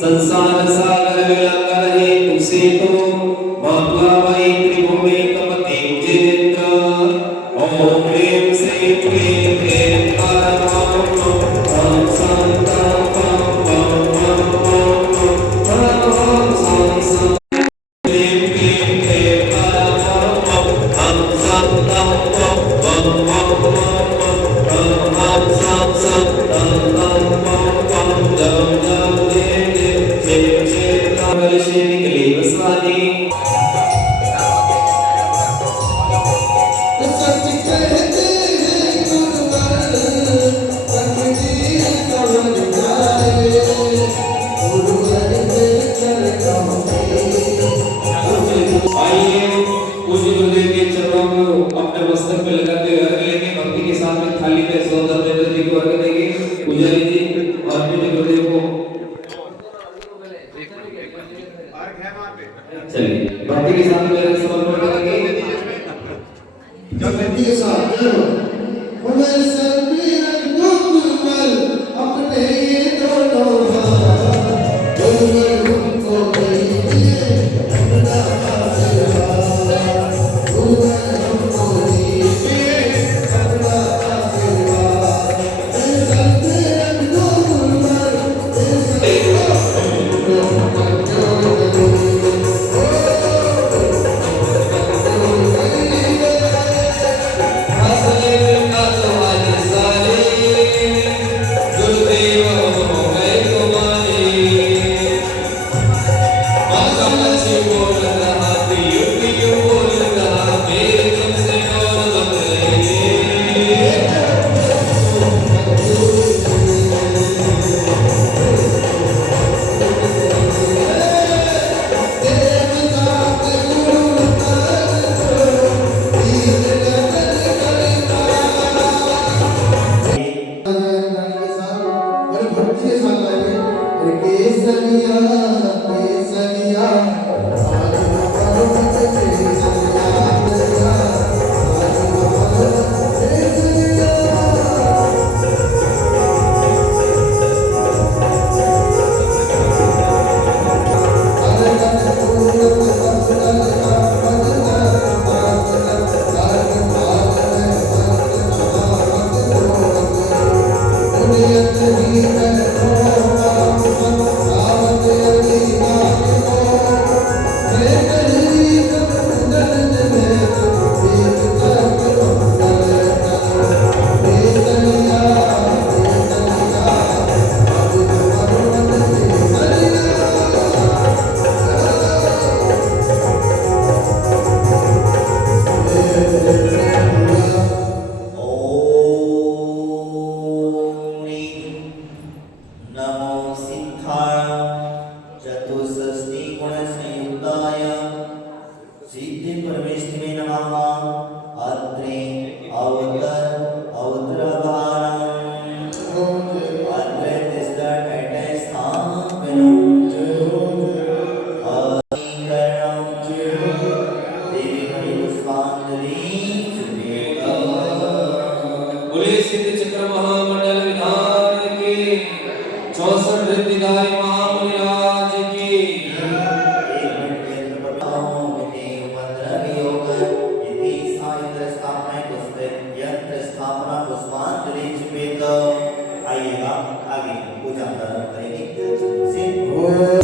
संसार सागर विलंघन हेतु से तो मामला वही त्रिभुवन कपति जिनेन्द्र ओम ह्रीं श्रीं क्लीं ऐं परमात्मा ओम शांता Oh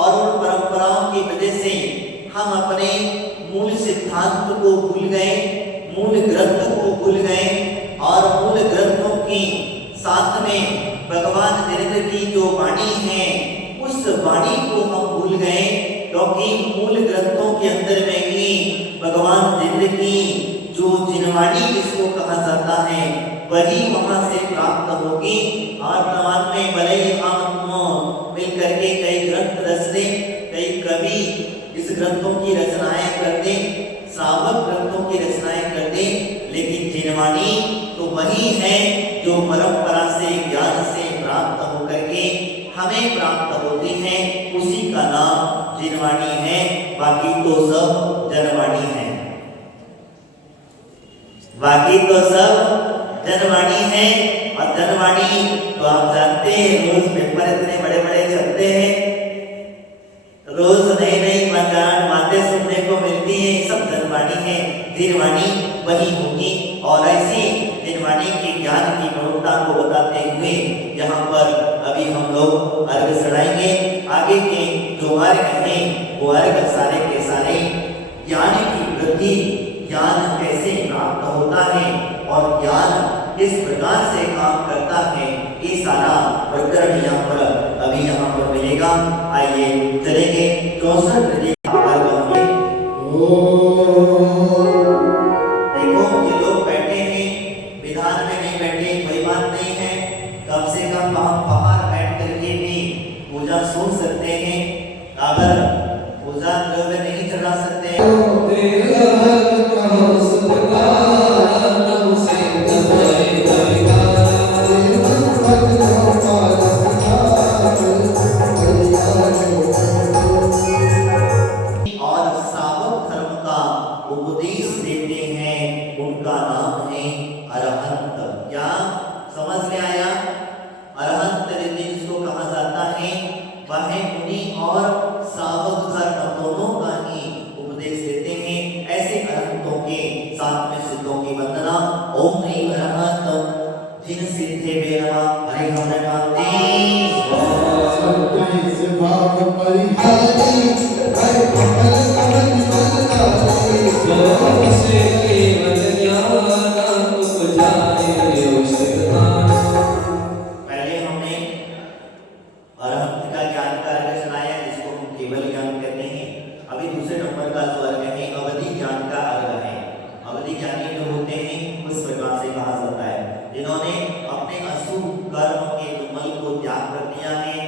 और उन परंपराओं की वजह से हम अपने मूल सिद्धांत सिद्धांत को भूल गए, मूल ग्रंथ को भूल गए और मूल ग्रंथों की साथ में भगवान नरेंद्र की जो वाणी है उस वाणी को हम भूल गए, क्योंकि मूल ग्रंथों के अंदर में ही भगवान नरेंद्र की जो जिनवाणी जिसको कहा जाता है वही वहां से प्राप्त होगी। और वर्तमान में भले ही हम मिल करके कई ग्रंथ रच लें, कई कवि इस ग्रंथों की रचनाएं कर दें, श्रावक ग्रंथों की रचनाएं कर दें, लेकिन जिनवाणी तो वही है जो परंपरा से ज्ञान से प्राप्त होकर के हमें प्राप्त होती है, उसी का नाम जिनवाणी है। बाकी तो सब जनवाणी है, बाकी तो सब जनवाणी है। और जनवाणी तो आप जानते हैं, रोज पेपर इतने बड़े बड़े छपते हैं, रोज नई नई बातें सुनने को मिलती है, सब जनवाणी है। जिनवाणी वही होगी। और ऐसी जिनवाणी के ज्ञान की गुणवत्ता को बताते हुए यहाँ पर अभी हम लोग अर्घ चढ़ाएंगे। आगे के जो अर्घ हैं वो अर्घ सारे के सारे ज्ञान की वृद्धि, ज्ञान कैसे प्राप्त होता है और ज्ञान किस प्रकार से काम करता है, ये सारा प्रकरण यहाँ पर अभी यहाँ पर मिलेगा। आइए चलेंगे 64 देखो ये लोग बैठे हैं, विधान में नहीं बैठे कोई बात नहीं है, कम से कम हम बाहर बैठ करके भी पूजा सुन सकते हैं। अगर पूजा द्रव्य नहीं चढ़ा सकते उपदेश देते हैं, उनका नाम है अरहंत। क्या समझ में आया? अरहंत जिसको कहा जाता है वह मुनि और श्रावक धर्म दोनों का ही उपदेश देते हैं। ऐसे अरहंतों के साथ में सिद्धों की वंदना। ओम ह्रीं अरहंत जिन सिद्धे वे नमः। हरि ओम पहले हमने अरहंत का ज्ञान का अर्घ सुनाया, जिसको हम केवल ज्ञान कहते हैं। अभी दूसरे नंबर का जो अर्घ है अवधि ज्ञान का अर्घ है। अवधि ज्ञानी जो होते हैं उस प्रकार से कहा जाता है जिन्होंने अपने अशुभ कर्म के दुर्मल को त्याग कर दिया है।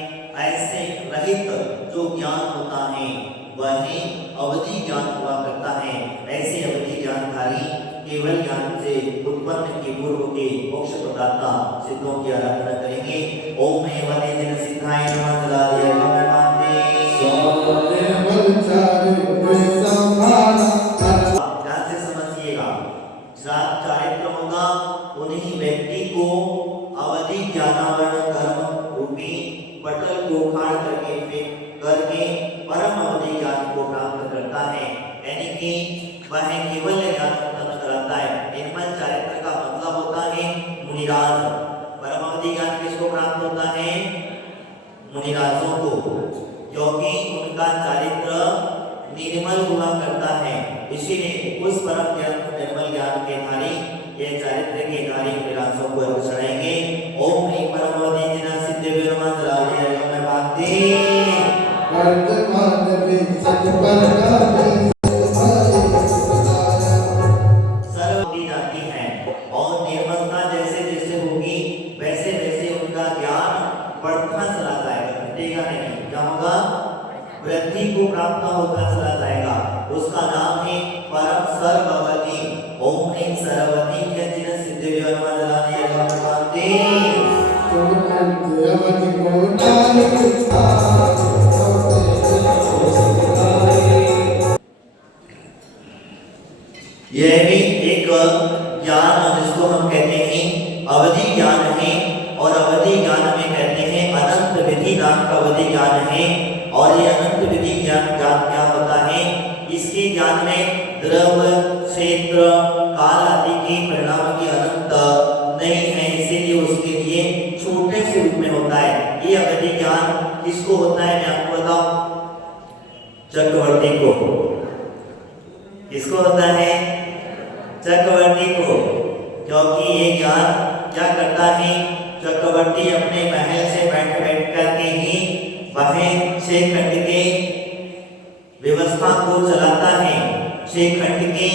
ऐसे रहित जो ज्ञान होता है वही अवधि ज्ञान हुआ करता है। ऐसे अवधि ज्ञानधारी केवल ज्ञान से उत्पन्न के पूर्व के मोक्ष प्रदाता सिद्धों की आराधना करेंगे। ओम एवं जन सिद्धाय नमः। जला दिया गंगा माते ध्यान से समझिएगा। श्राद्ध चारित्र होगा, उन्हीं व्यक्ति को अवधि ज्ञानावरण कर्म रूपी पटल को उखाड़ करके परम अवधि ज्ञान को प्राप्त करता है, यानी कि वह केवल ज्ञान उत्पन्न कराता है। निर्मल चारित्र का मतलब होता है मुनिराज। परम अवधि ज्ञान किसको प्राप्त होता है? मुनिराजों को, क्योंकि उनका चारित्र निर्मल हुआ करता है। इसीलिए उस परम ज्ञान निर्मल ज्ञान के धारी ये चारित्र के धारी मुनिराजों को अर्घ चढ़ाएंगे। ओम ह्रीं परम अवधि जिन सिद्धे नमः। जला दिया गंगा माते सर्वती जाती है और निर्मलता जैसे जैसे होगी वैसे वैसे उनका ज्ञान बढ़ता चला जाएगा, घटेगा नहीं। क्या होगा? वृद्धि को प्राप्त होता चला जाएगा। उसका नाम है परम सर्ववती। ओम ह्रीं सर्ववती जिन सिद्धे नमः। जला दिया गंगा माते यह भी एक ज्ञान जिसको हम कहते हैं अवधि ज्ञान है। और अवधि ज्ञान में कहते हैं अनंत विधि नाम का अवधि ज्ञान है। और ये अनंत विधि ज्ञान क्या होता है? इसके ज्ञान में द्रव्य, क्षेत्र, काल आदि के परिणाम की अनंत नहीं है, इसीलिए उसके लिए छोटे से रूप में होता है। ये अवधि ज्ञान किसको होता है? मैं आपको बताऊं, चक्रवर्ती को। किसको होता होता है? चक्रवर्ती को, क्योंकि ये ज्ञान क्या करता है? चक्रवर्ती अपने महल से बैठ करके ही वह 6 खंड के व्यवस्था को चलाता है, 6 खंड के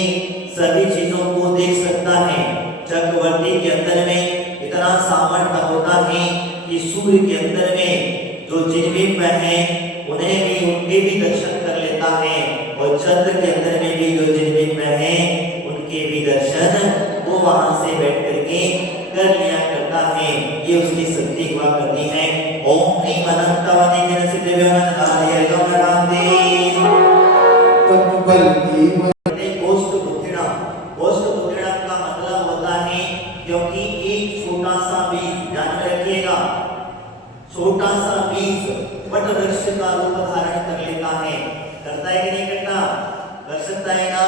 सभी चीजों को देख सकता है। चक्रवर्ती के अंदर में इतना सामर्थ्य होता है कि सूर्य के अंदर में जो जिनबिंब है उन्हें भी, उनके भी दर्शन कर लेता है, और चंद्र के अंदर में भी जो जिनबिंब है उनके भी दर्शन वो वहां से बैठ करके कर लिया करता है। ये उसकी शक्ति हुआ करती है। ओम ह्रीं अनंतवती जन सिद्धि नारायण गमनाते गोष्ठ का मतलब होता है, क्योंकि एक छोटा सा बीज, ध्यान में रखिएगा, छोटा सा बीज वट वृक्ष का रूप धारण कर लेता है। करता है कि नहीं करता? कर सकता है ना।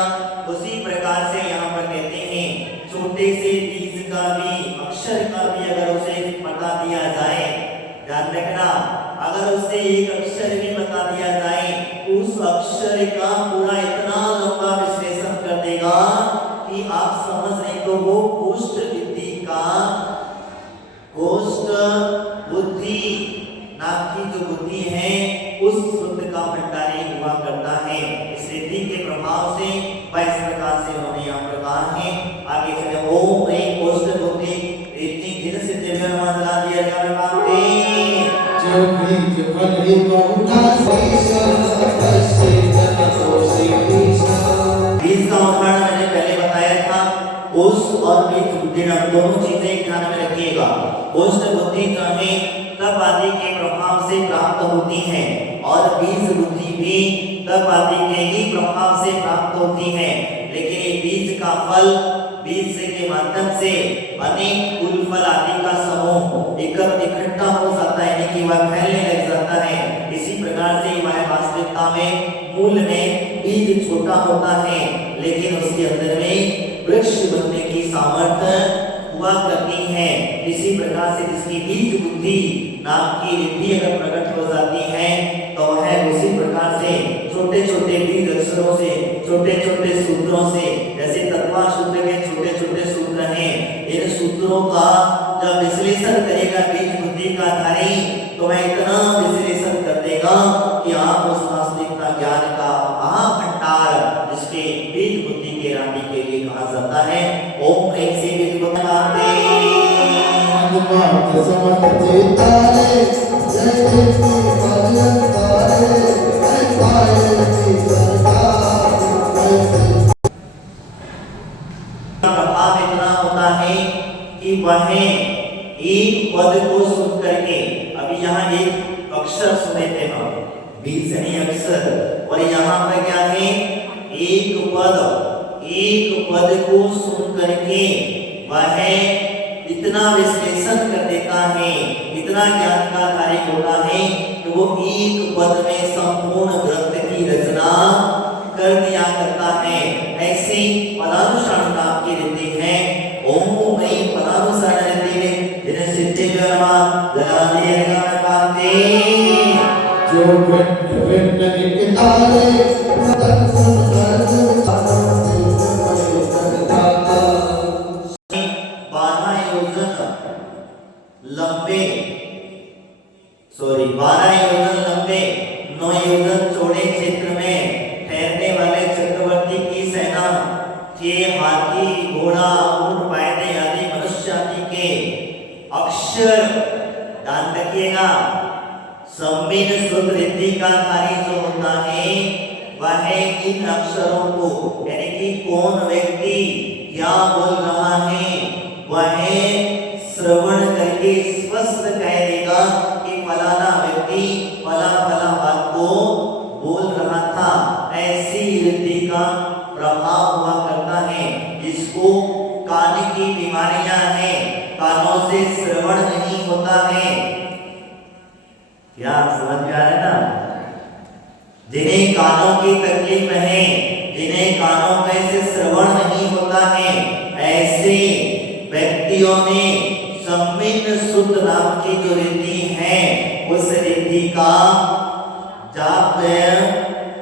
उसी प्रकार से यहाँ पर कहते हैं छोटे से बीज का भी, अक्षर का भी अगर उसे बता दिया जाए, ध्यान रखना, अगर उसे एक अक्षर भी बता दिया जाए, उस अक्षर का पूरा इतना लंबा विश्लेषण कर देगा कि आप समझ नहीं, तो वो गोष्ठ विद्धि का, गोष्ठ बुद्धि नाम की जो बुद्धि है उस शुद्ध का भंडारी हुआ करता है। इस रिद्धि के प्रभाव से वह इस प्रकार से उन्होंने यहाँ पर कहा है। आगे चले, ओम ह्रीं गोष्ठ बुद्धि रिद्धि जिन सिद्धि में मंडला दिया जावे मांगते जो बीज फली बहुधा बीज का उदाहरण मैंने पहले बताया था। गोष्ठ और बीज बुद्धि दोनों चीजें ध्यान में रखिएगा। गोष्ठ बुद्धि जो है तप आदि के प्रभाव से प्राप्त होती है, और बीज बुद्धि भी तप आदि के ही प्रभाव से प्राप्त होती है। लेकिन ये बीज का फल, बीज के माध्यम से अनेक फूल फल आदि का समूह इकट्ठा हो जाता है, यानी कि वह फैलने लग जाता है। इसी प्रकार से वह वास्तविकता में मूल में बीज छोटा होता है, लेकिन उसके अंदर में वृक्ष बनने की सामर्थ्य हुआ करती है। इसी प्रकार से जिसकी बीज बुद्धि नाम की रिद्धि अगर प्रकट हो जाती है, तो वह उसी प्रकार से छोटे छोटे बीज अक्षरों से, छोटे छोटे सूत्रों से, जैसे तत्वा सूत्र के छोटे छोटे सूत्र हैं, इन सूत्रों का जब विश्लेषण करेगा बीज बुद्धि का धारी, तो वह इतना विश्लेषण कर देगा कि आप उस वास्तविकता ज्ञान का महाभंडार, जिसके बीज बुद्धि के रानी के लिए कहा जाता है। ओम ह्रीं से बीज बुद्धि बात समझ चेतारे जय देवी भजन तारे जय पाए की सरकार प्रभाव इतना होता है कि वह एक पद को सुन करके, अभी यहाँ एक अक्षर सुने थे हम, बीज नहीं अक्षर, और यहाँ पर क्या है? एक पद को सुन करके वह इतना विश्लेषण कर देता है, इतना ज्ञान का धारी होता है कि वो एक पद में संपूर्ण ग्रंथ की रचना कर दिया करता है। ऐसे पदानुसार नाम की रिद्धि है। ओम ह्रीं पदानुसार रिद्धि में जिन्हें सिद्धि जन्मा जलाले पाते जो विंड निकतारे सदन संसार लंबे 12 योजन लंबे 9 योजन चौड़े क्षेत्र में ठहरने वाले चक्रवर्ती की सेना के हाथी, घोड़ा, ऊंट, बैल आदि मनुष्य आदि के अक्षर, ध्यान रखिएगा, सम्मिन शुद्ध रिद्धि का धारी जो होता है वह इन अक्षरों को, यानी कि कौन व्यक्ति क्या बोल रहा है, वह श्रवण करके स्पष्ट कह देगा कि फलाना व्यक्ति फला बात को बोल रहा था। ऐसी रिद्धि का प्रभाव हुआ करता है। जिसको कान की बीमारियां हैं, कानों से श्रवण नहीं होता है, क्या समझ में आ रहा है ना? जिन्हें कानों की तकलीफ है, जिन्हें कानों में से श्रवण नहीं होता है, ऐसे व्यक्तियों ने सम्मिन शुद्ध नाम की जो रिद्धि है, उस रिद्धि का जाप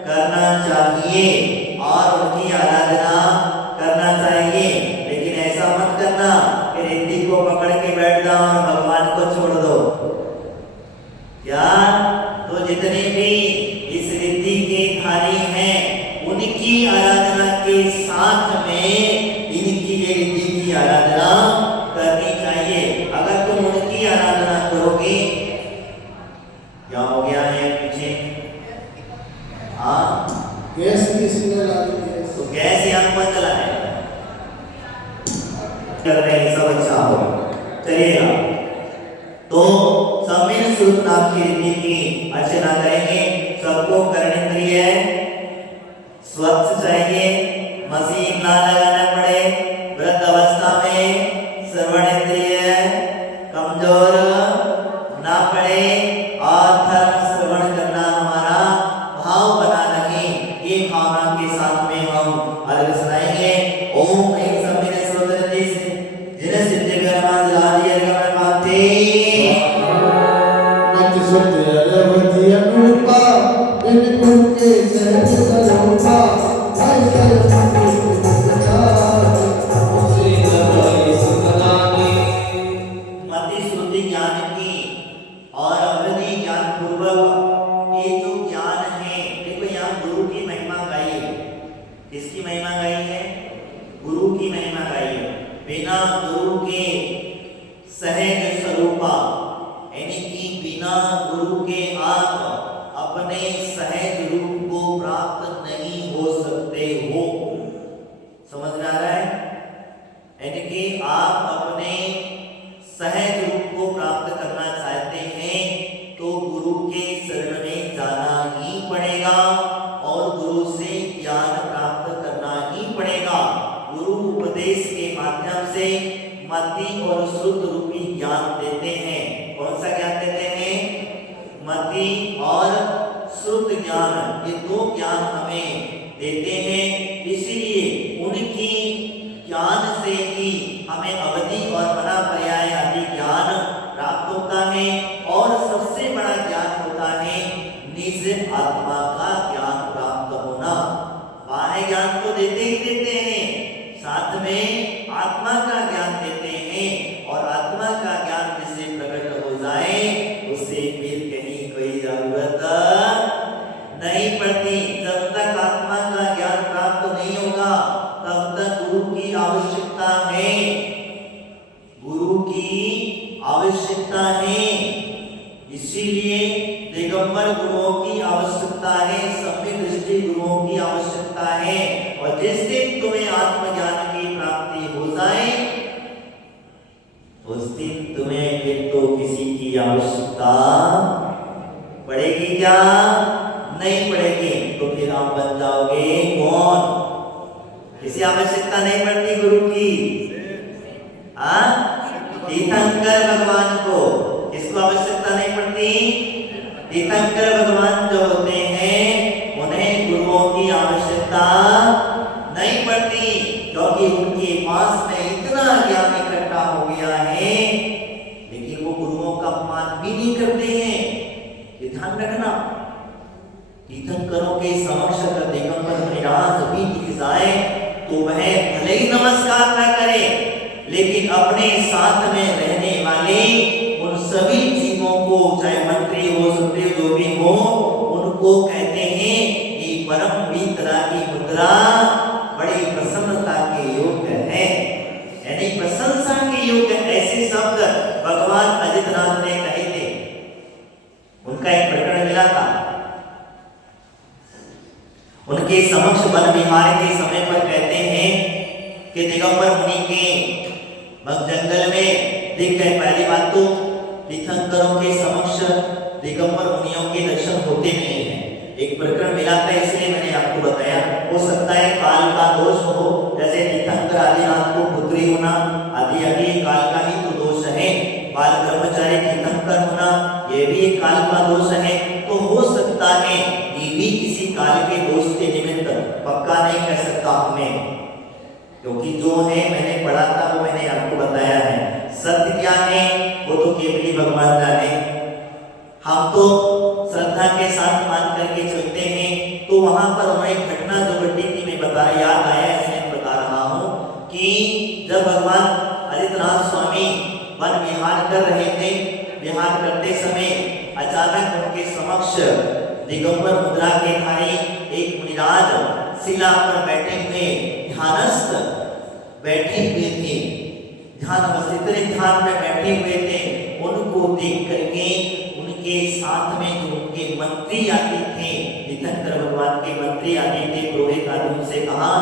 करना चाहिए। और उनकी आराधना करना चाहिए। लेकिन ऐसा मत करना कि रिद्धि को पकड़ के बैठ जाओ और भगवान को छोड़ दो। क्या तो जितने भी इस रिद्धि के धारी हैं उनकी आराधना के साथ में इनकी ये रिद्धि की आराधना करनी चाहिए। अगर तुम उनकी आराधना करोगे, क्या हो गया है पीछे? हाँ, गैस की स्मेल आ रही है। तो गैस यहाँ पर चला है कर रहे हैं, सब अच्छा होगा, चलिएगा। तो सब मिल शुद्ध नाम की रीति की अर्चना करेंगे। सबको कर्णेंद्रिय स्वच्छ चाहिए, मशीन ना लगाना पड़े। वृद्ध अवस्था में श्रवणेंद्रिय कमजोर ना पड़े और धर्म श्रवण करना हमारा भाव बना रहे, ये भावना के साथ में हम अर्घ सुनाएंगे। ओम एक समीर स्रोतरति जिन सिद्धि कर्मा जलादि अर्घ माते नच सुत अरवधि अनुपा बिन गुण के सहज सलोपा ऐसे श्री नरहरि सुतनानी मति श्रुति ज्ञान की और अवधि ज्ञान पूर्वक ये जो ज्ञान है, देखो यहाँ गुरु की महिमा गाई है। किसकी महिमा गाई है? गुरु की महिमा गाई है। बिना गुरु के सहज स्वरूपा, यानी कि बिना गुरु के आप अपने सहज रूप को प्राप्त नहीं हो सकते हो। समझ में आ रहा है? यानी कि आप अपने सहज रूप को प्राप्त करना चाहते हैं तो गुरु के शरण में जाना ही पड़ेगा और गुरु से ज्ञान प्राप्त करना ही पड़ेगा। गुरु उपदेश के माध्यम से मति और श्रुत रूपी ज्ञान देते हैं। कौन सा ज्ञान देते हैं? मति और श्रुत ज्ञान, ये दो ज्ञान हमें देते हैं। इसलिए उनकी ज्ञान से ही हमें अवधि और बना पर्याय आदि ज्ञान प्राप्त होता है। और सबसे बड़ा ज्ञान होता है निज आत्मा का ज्ञान प्राप्त होना। बाह्य ज्ञान तो देते ही देते हैं, साथ में आत्मा का ज्ञान देते हैं। और आत्मा का ज्ञान जिससे प्रकट हो जाए उससे फिर कहीं कोई जरूरत नहीं पड़ती। जब तक आत्मा का ज्ञान प्राप्त नहीं होगा तब तक गुरु की आवश्यकता है, गुरु की आवश्यकता है। इसीलिए दिगंबर गुरुओं की आवश्यकता है, सम्यक दृष्टि गुरुओं की आवश्यकता है। और जिस दिन तुम्हें आत्मज्ञान की प्राप्ति हो जाए उस दिन तुम्हें फिर तो किसी की आवश्यकता पड़ेगी क्या? नहीं पड़ेगी। तो फिर आप बन जाओगे कौन? किसी आवश्यकता नहीं पड़ती गुरु की। तीर्थंकर भगवान को किसको आवश्यकता नहीं पड़ती? तीर्थंकर भगवान जो होते हैं उन्हें गुरुओं की आवश्यकता नहीं पड़ती, क्योंकि उनके पास में इतना ज्ञान इकट्ठा हो गया है। लेकिन वो गुरुओं का अपमान भी नहीं करते हैं, ये ध्यान रखना। तीर्थंकरों के समक्ष अगर दिगंबर महाराज भी दिख जाए तो वह भले ही नमस्कार न करे, लेकिन अपने साथ में रहने वाले उन सभी जीवों को, चाहे मंत्री हो, सुप्रीम जो भी हो, उनको कहते हैं कि परम मित्र की मुद्रा बड़ी प्रसन्नता के योग्य है। यानी प्रशंसा के योग्य ऐसे शब्द भगवान अजितनाथ ने कहे थे। उनका एक प्रकरण मिला था, उनके समक्ष वन विहार के समय पर कहते हैं कि दिगंबर मुनि के जंगल में दिख गए। पहली बात तो तीर्थंकरों के समक्ष दिगंबर मुनियों के दर्शन होते नहीं है। एक प्रकरण मिला था, इसलिए मैंने आपको बताया। हो सकता है काल का दोष हो, जैसे तीर्थंकर आदिनाथ को पुत्री होना आदि आदि काल का ही तो दोष है। बाल ब्रह्मचारी तीर्थंकर होना ये भी एक काल का दोष है। तो हो सकता है ये भी किसी काल के दोष के निमित्त, पक्का नहीं कह सकता हमें, क्योंकि जो है मैंने पढ़ा था वो मैंने आपको बताया है। सत्य क्या है वो तो केवल ही भगवान जाने। हम तो श्रद्धा के साथ मान करके चलते हैं। तो वहां पर हमें घटना जो घटी थी मैं कि जब भगवान आदित्यनाथ स्वामी वन विहार कर रहे थे, विहार करते समय अचानक उनके समक्ष दिगंबर मुद्रा के धारी एक मुनिराज शिला पर बैठे हुए ध्यानस्थ बैठे हुए थे, ध्यान में बैठे हुए थे। उनको देख करके उनके साथ में जो उनके मंत्री आते थे, तीर्थंकर भगवान के मंत्री आते थे, पुरोहित आदि उनसे कहा,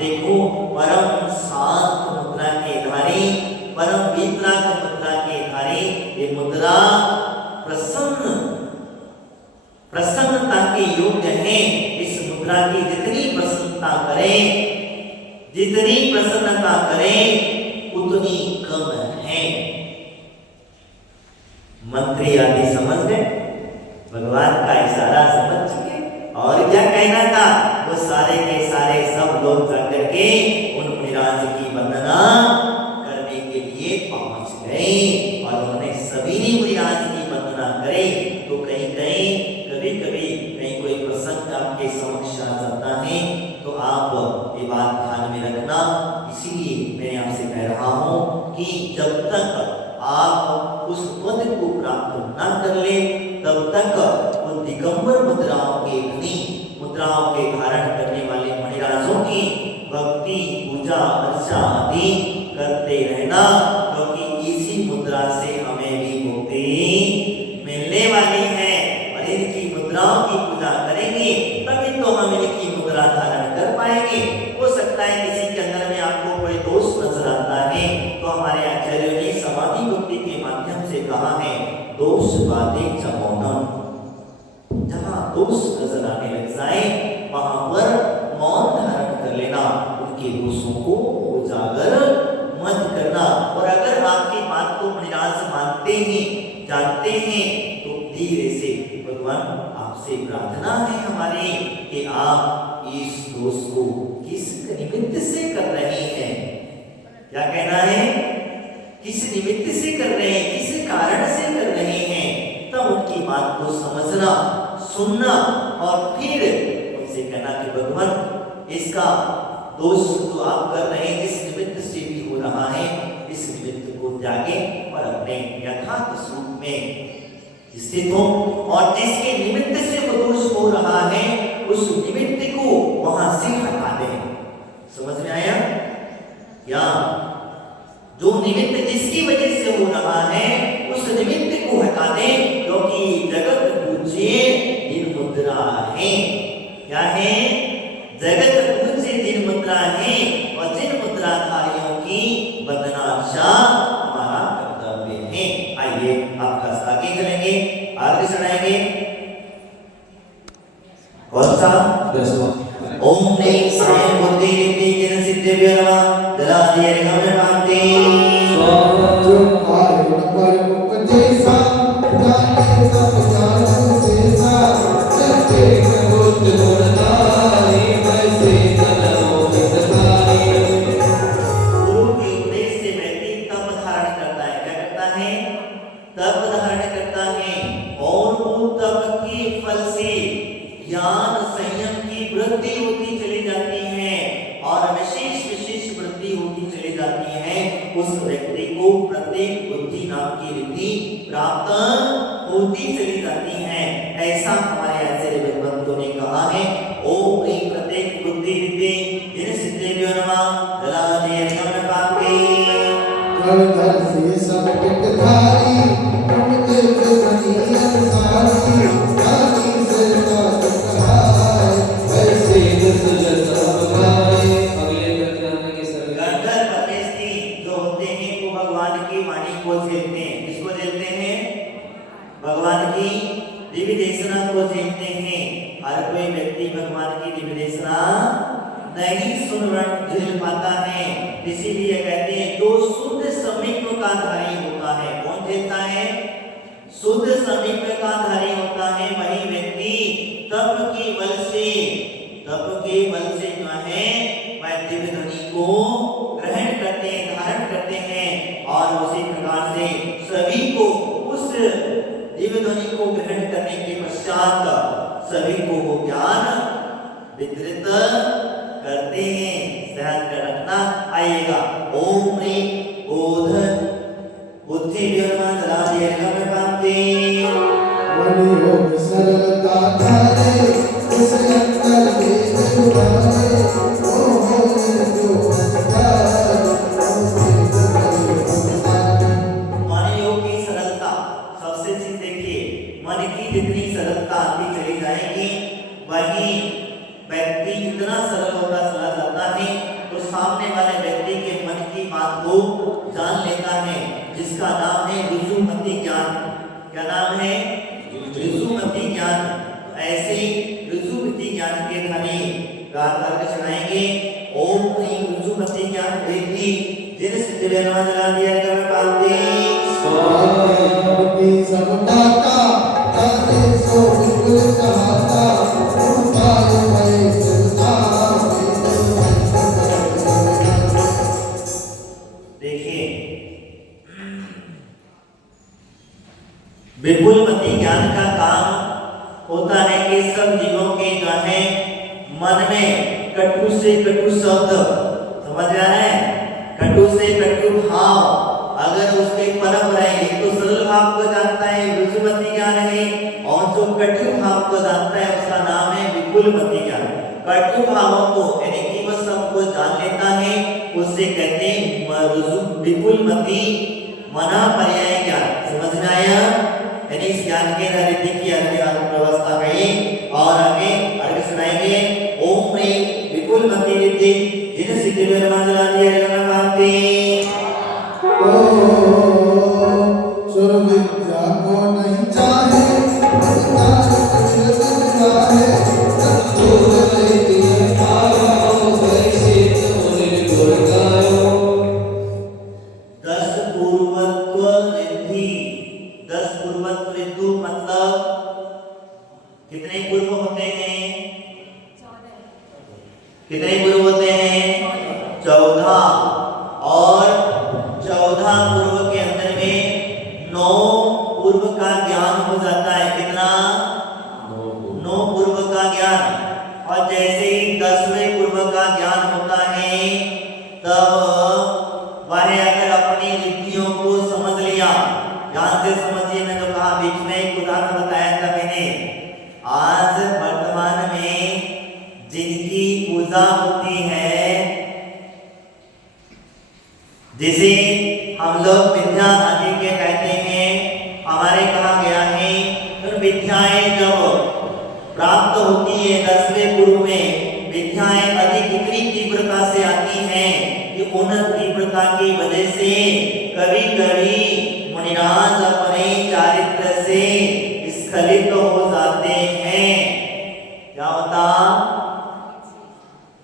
देखो परम शांत मुद्रा के धारी, परम वीतराग मुद्रा के धारी ये मुद्रा प्रसन्नता के योग्य है। इस मुद्रा की जितनी प्रसन्नता करें उतनी कम है। मंत्री आदि समझ गए, भगवान का इशारा समझ चुके, और क्या कहना था, वो सारे के सारे सब लोग जाकर के उन मुनिराज की वंदना करने के लिए पहुंच गए, और उन्होंने सभी ने मुनिराज की वंदना करे। तो कभी कोई प्रसंग आपके समक्ष आ जाता है तो आप ये बात ध्यान में रखना। इसीलिए मैं आपसे कह रहा हूं कि जब तक आप उस पद को प्राप्त न कर ले, तब तक उन दिगंबर मुद्राओं के धारण करने वाले मणिराजों की भक्ति पूजा अर्चा आदि करते रहना, क्योंकि इसी मुद्रा से हमें भी मुक्ति मिलने वाली है। और इनकी मुद्राओं की पूजा करेंगे तभी तो हम इनकी मुद्रा धारण कर पाएंगे। हो सकता है किसी के अंदर में आपको कोई दोष नजर आता है, तो हमारे आचार्यों ने समाधि मुक्ति के माध्यम से कहा है, दोष बाधे च मौनम। जहां दोष नजर आने लग जाए वहां पर मौन धारण कर लेना, उनके दोषों को उजागर मत करना। और अगर आपकी बात को मणिराज मानते हैं, जानते हैं, तो धीरे से भगवान आपसे प्रार्थना है हमारी कि आप इस दोष को किस निमित्त से कर रहे हैं। क्या कहना है, किस निमित्त से कर रहे हैं, किस कारण से कर रहे हैं। तब उनकी बात को समझना, सुनना, और फिर उनसे कहना कि भगवान इसका दोष जो आप कर रहे हैं, जिस निमित्त से भी हो रहा है, इस निमित्त को त्यागें और अपने यथार्थ स्वरूप में स्थित हो, और जिसके निमित्त से वो दोष हो रहा है उस निमित्त को वहां से हटा दें। समझ में आया? या जो निमित्त जिसकी वजह से हो रहा है उस निमित्त को हटा दें, क्योंकि जगत पूज्य जिन मुद्रा है। क्या है? जगत पूज्य जिन मुद्रा है, और जिन मुद्राधारियों की वंदना हमारा कर्तव्य है। आइए आपका आगे चलेंगे, आगे सुनाएंगे। कौन सा? 10वां। ओम ह्रीं श्रीं बुद्धि रिद्धि जिन सिद्धेभ्यो नमः। जलाधिय गम्य कांति जो कार्य पर उपदेशा, जाने सब जान शेषा, जैसे बुद्ध गुणधारी, वैसे कलमों हितकारी। गुरु के उपदेश से व्यक्ति तप धारण करता है। क्या करता है? तप धारण करता है, और वो तप के फल से ज्ञान संयम की वृद्धि होती चली जाती है, और विशेष वृद्धि होती चली जाती है। उस व्यक्ति को प्रत्येक बुद्धि नाम की रिद्धि प्राप्त होती चली जाती है। ऐसा हमारे आचार्य भगवंतों ने कहा है। ओम ह्रीं प्रत्येक बुद्धि रिद्धि जिन सिद्धेभ्यो नमः। जलाधिय गम्य कांति कर से संकट धारी, तुम जैसे बनी अंसारी, जानी से साथ कहाय, वैसे जस जस अवगाय। अगले व्याख्यान के सभी गंधर्व परमेष्टि जो होते हैं वो भगवान की वाणी को झेलते हैं। किसको झेलते हैं? भगवान की दिव्य देशना को झेलते हैं। हर कोई व्यक्ति भगवान की दिव्य देशना नहीं झेल पाता है। इसीलिए कहते हैं जो शुद्ध समीप का धारी होता है। कौन झेलता है? शुद्ध समीप का धारी होता है वही व्यक्ति तप के बल से जो है वह दिव्य ध्वनि को ग्रहण करते हैं, धारण करते हैं, और उसी प्रकार से सभी को उस दिव्य ध्वनि को ग्रहण करने के पश्चात सभी को वो ज्ञान वितरित करते हैं। ध्यान कर रखना। आइएगा। ओम ह्रीं बोध बुद्धि विमान दीर्घम कांति। मन योग सरलता धारे उस अंतर वेद उदारे ओम जो अध्याय मन योग की सरलता सबसे चीज देखिए, मन की जितनी सरलता आती चली जाएगी वही व्यक्ति इतना सरल होता चला जाता है तो सामने वाले व्यक्ति के मन की बात को जान लेता है, जिसका नाम है ऋजुमति ज्ञान। क्या नाम है? ऋजुमति ज्ञान। ऐसे ऋजुमति ज्ञान के धनी गाथा के सुनाएंगे। ओम ह्रीं ऋजुमति ज्ञान वृद्धि जिन सिद्धि विमान दिया कर पाते स्वामी समदाता ताते सो विपुल कहाता उपाय भय सुता देखिए, विपुलमति ज्ञान का काम होता है कि सब जीवों के जो है मन में कटु से कटु शब्द, समझ रहा है, कटु से कटु भाव अगर उसके पनप रहे तो सरल भाव को जानता है ऋजुमति ज्ञान है, और जो कटु भाव को जानता है उसका नाम है विपुलमति ज्ञान। कटु भावों को यानी कि वह सबको जान लेता है, उससे कहते हैं विपुलमति मना पर्याय ज्ञान। समझ में आया? यानी इस ज्ञान के रीति की व्यवस्था कही और आगे सुनाएंगे। ओम ह्रीं विपुलमति विद्धि जिन सिद्धि विमान कांति। सुर विद्या को नहीं चाहे दस पूर्वत्व रिद्धि। दस पूर्वत्व रिद्धि मतलब कितने पूर्व होते हैं? कितने पूर्व होते हैं? 14। और 14 पूर्व के अंदर में 9 पूर्व का ज्ञान हो जाता है। कितना? 9 पूर्व का ज्ञान। और जैसे ही 10वें पूर्व का ज्ञान होता है तब वह अगर अपनी रिद्धियों को समझ लिया, ध्यान से समझिए, मैं तो कहा बीच में एक उदाहरण बताया था मैंने। आज वर्तमान में जिनकी पूजा होती है, जिसे हम लोग विद्या आदि के कहते हैं, हमारे कहा गया है विद्याएं जब प्राप्त होती है 10वें पूर्व में, विद्याएं अधिक इतनी तीव्रता से आती हैं कि उन तीव्रता की वजह से कभी कभी मुनिराज अपने चारित्र से स्खलित हो जाते हैं। क्या होता?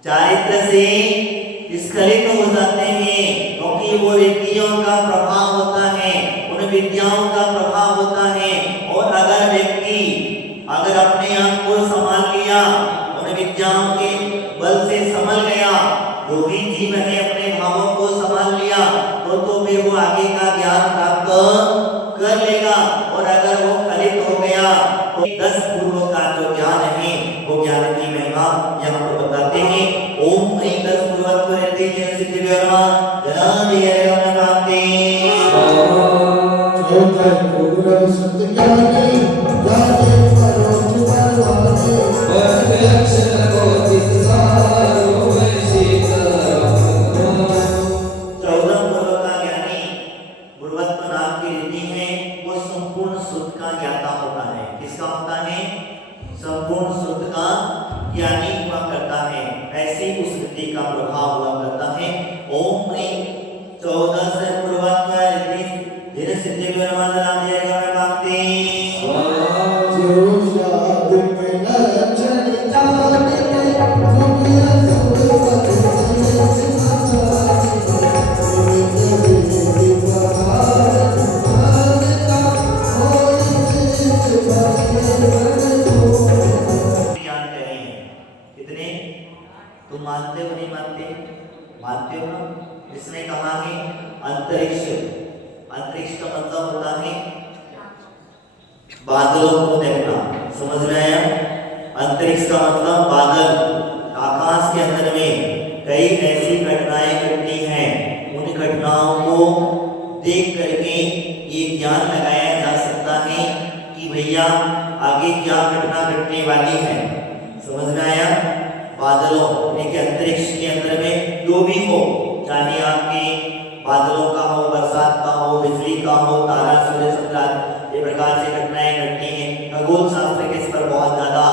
चारित्र से स्खलित हो जाते हैं, क्योंकि वो रिद्धियों का प्रभाव होता है, उन विद्याओं का प्रभाव होता है। और अगर व्यक्ति अगर अपने आप को संभाल लिया, उन विद्याओं के बल से संभल गया, जो भी जीव है अपने भावों को संभाल लिया तो फिर वो आगे का ज्ञान प्राप्त कर लेगा। और अगर वो खलित हो गया तो 10 पूर्व का जो ज्ञान है वो ज्ञान की महिमा यहाँ पर बताते हैं। ओम ह्रीं 10 पूर्वत्व रिद्धि जिन सिद्धि विमान कांति। पूर्व सत्य ज्ञानी जाने परोक्ष परवाने अक्षर को दिसारो है सीताराम। 14 पूर्व का ज्ञानी पूर्वत्व नाम की रिद्धि है, वो संपूर्ण शुद्ध का ज्ञाता होता है। किसका होता है? संपूर्ण शुद्ध का ज्ञानी हुआ करता है। ऐसे उस रिद्धि का प्रभाव हुआ करता है। ओम ह्रीं 14 से पूर्वत्व रिद्धि जिन सिद्धि विमान कांति। जो शाद में लक्षण जाने दुनिया कितने तुम मानते हो नहीं मानते? मानते हो ना? इसने कहा है अंतरिक्ष। अंतरिक्ष का मतलब होता है बादलों को देखना। समझ में आया? अंतरिक्ष का मतलब बादल। आकाश के अंदर में कई ऐसी घटनाएं घटती हैं को देख करके ये ज्ञान लगाया जा सकता है कि भैया आगे क्या घटना घटने वाली है। समझ में आया? बादलों के अंतरिक्ष के अंदर में जो भी हो, चाहे आपके बादलों का हो, बरसात का हो, बिजली का हो, तारा सूर्य चंद्र, ये प्रकार से घटनाएं घटती हैं। खगोल शास्त्र के इस पर बहुत ज्यादा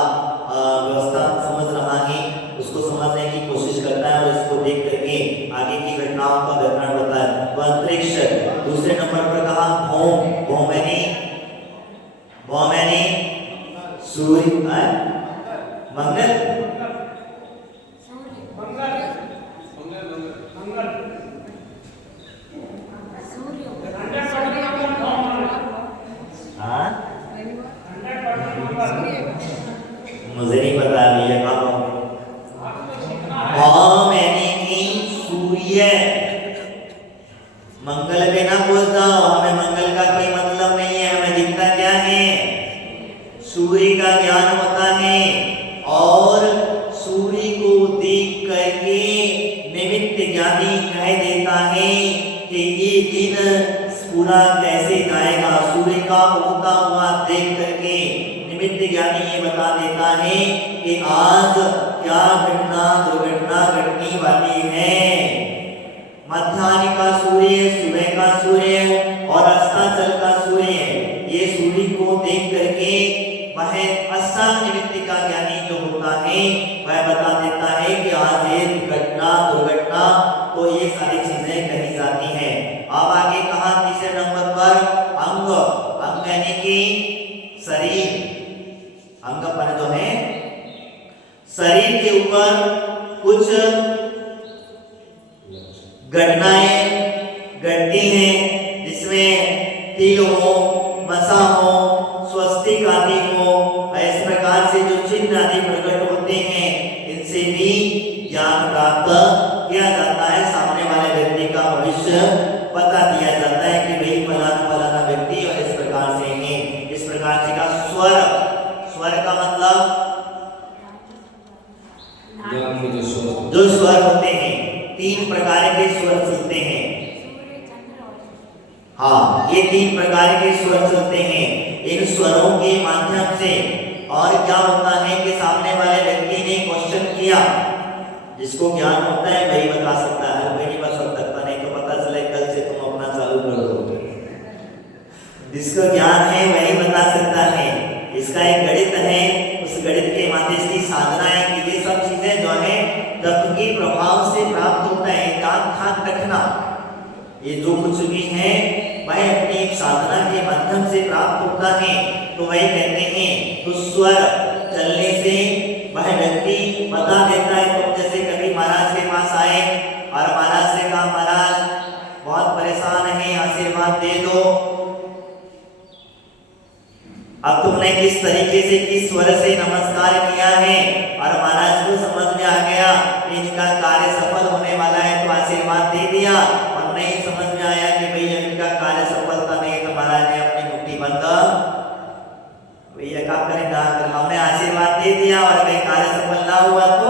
व्यवस्था समझ रहा है, उसको समझने की कोशिश करता है और इसको देख करके आगे की घटनाओं का विवरण बताता है। तो अंतरिक्ष दूसरे नंबर पर कहा भौम, भौम यानी सूर्य, मंगल, मुझे नहीं पता भैया कहाँ भौम यानी कि सूर्य। मंगल पे ना बोल जाओ, हमें मंगल का कोई मतलब नहीं है, हमें दिखता क्या है? सूर्य का ज्ञान होता है और सूर्य को देख करके निमित्त ज्ञानी कह देता है कि ये दिन पूरा कैसे जाएगा। सूर्य का उगता हुआ देख करके निमित्त ज्ञानी ये बता देता है कि आज क्या घटना दुर्घटना घटने वाली है। मध्याह्न का सूर्य, सुबह का सूर्य और अस्ताचल का सूर्य, ये सूर्य को देख करके वह अस्तांग निमित्त का ज्ञानी जो होता है वह बता देता है कि आज ये घटना दुर्घटना, तो ये सारी चीजें कही जाती हैं। अब आगे कहा तीसरे नंबर पर अंग, अंग यानी कि शरीर। अंग पर जो है शरीर के ऊपर कुछ घटनाएं घटती हैं, जिसमें तिल हो, मसा हो, स्वस्तिक आदि हो, इस प्रकार से जो चिन्ह आदि प्रकट होते हैं, इनसे भी ज्ञान प्राप्त किया जाता है। सामने वाले व्यक्ति का भविष्य बता दिया जाता है कि भाई फलाना फलाना व्यक्ति और इस प्रकार से है। इस प्रकार से का स्वर, स्वर का मतलब जो स्वर होते हैं, 3 प्रकार के स्वर चलते हैं। हाँ, ये 3 प्रकार के स्वर चलते हैं। इन स्वरों के माध्यम से और क्या होता है कि सामने वाले व्यक्ति ने क्वेश्चन किया, जिसको ज्ञान होता है वही बता सकता है, हर कोई नहीं बता सकता, नहीं तो पता चले कल से तुम अपना चालू कर दो। जिसको ज्ञान है वही बता सकता है। इसका एक गणित है, उस गणित के माध्यम से साधना है कि ये सब चीजें जो है तत्व के प्रभाव से प्राप्त होता है। ध्यान रखना, ये जो कुछ भी है वह अपनी एक साधना के माध्यम से प्राप्त होता है। तो वही कहते हैं, तो स्वर चलने से वह व्यक्ति बता देता है। तो जैसे कभी महाराज के पास आए और महाराज से कहा, महाराज बहुत परेशान है, आशीर्वाद दे दो। अब तुमने किस तरीके से किस स्वर से नमस्कार किया है और महाराज को समझ में आ गया कि इनका कार्य सफल होने वाला है, तो आशीर्वाद दे दिया। और नहीं समझ में आया कि भैया इनका कार्य सफलता नहीं, तो महाराज ने अपनी मुट्ठी बंद, भैया क्या करें ना, हमने आशीर्वाद दे दिया और कहीं कार्य सफल ना हुआ तो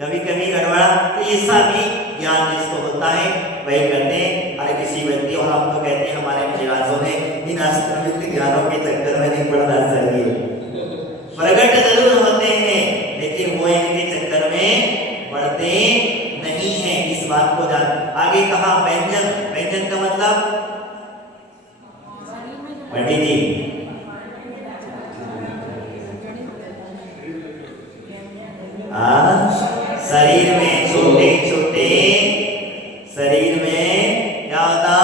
कभी कभी गड़बड़ा। तो ऐसा भी ज्ञान जिसको होता है वही करते हैं हर किसी व्यक्ति। और हम तो कहते हैं हमारे महाराजों ने इन आश्रमित ज्ञानों के चक्कर में नहीं पड़ना चाहिए। प्रकट जरूर होते हैं लेकिन वो इनके चक्कर में पड़ते नहीं हैं, इस बात को जान। आगे कहा व्यंजन, व्यंजन का मतलब पंडित जी शरीर में छोटे छोटे, शरीर में क्या होता,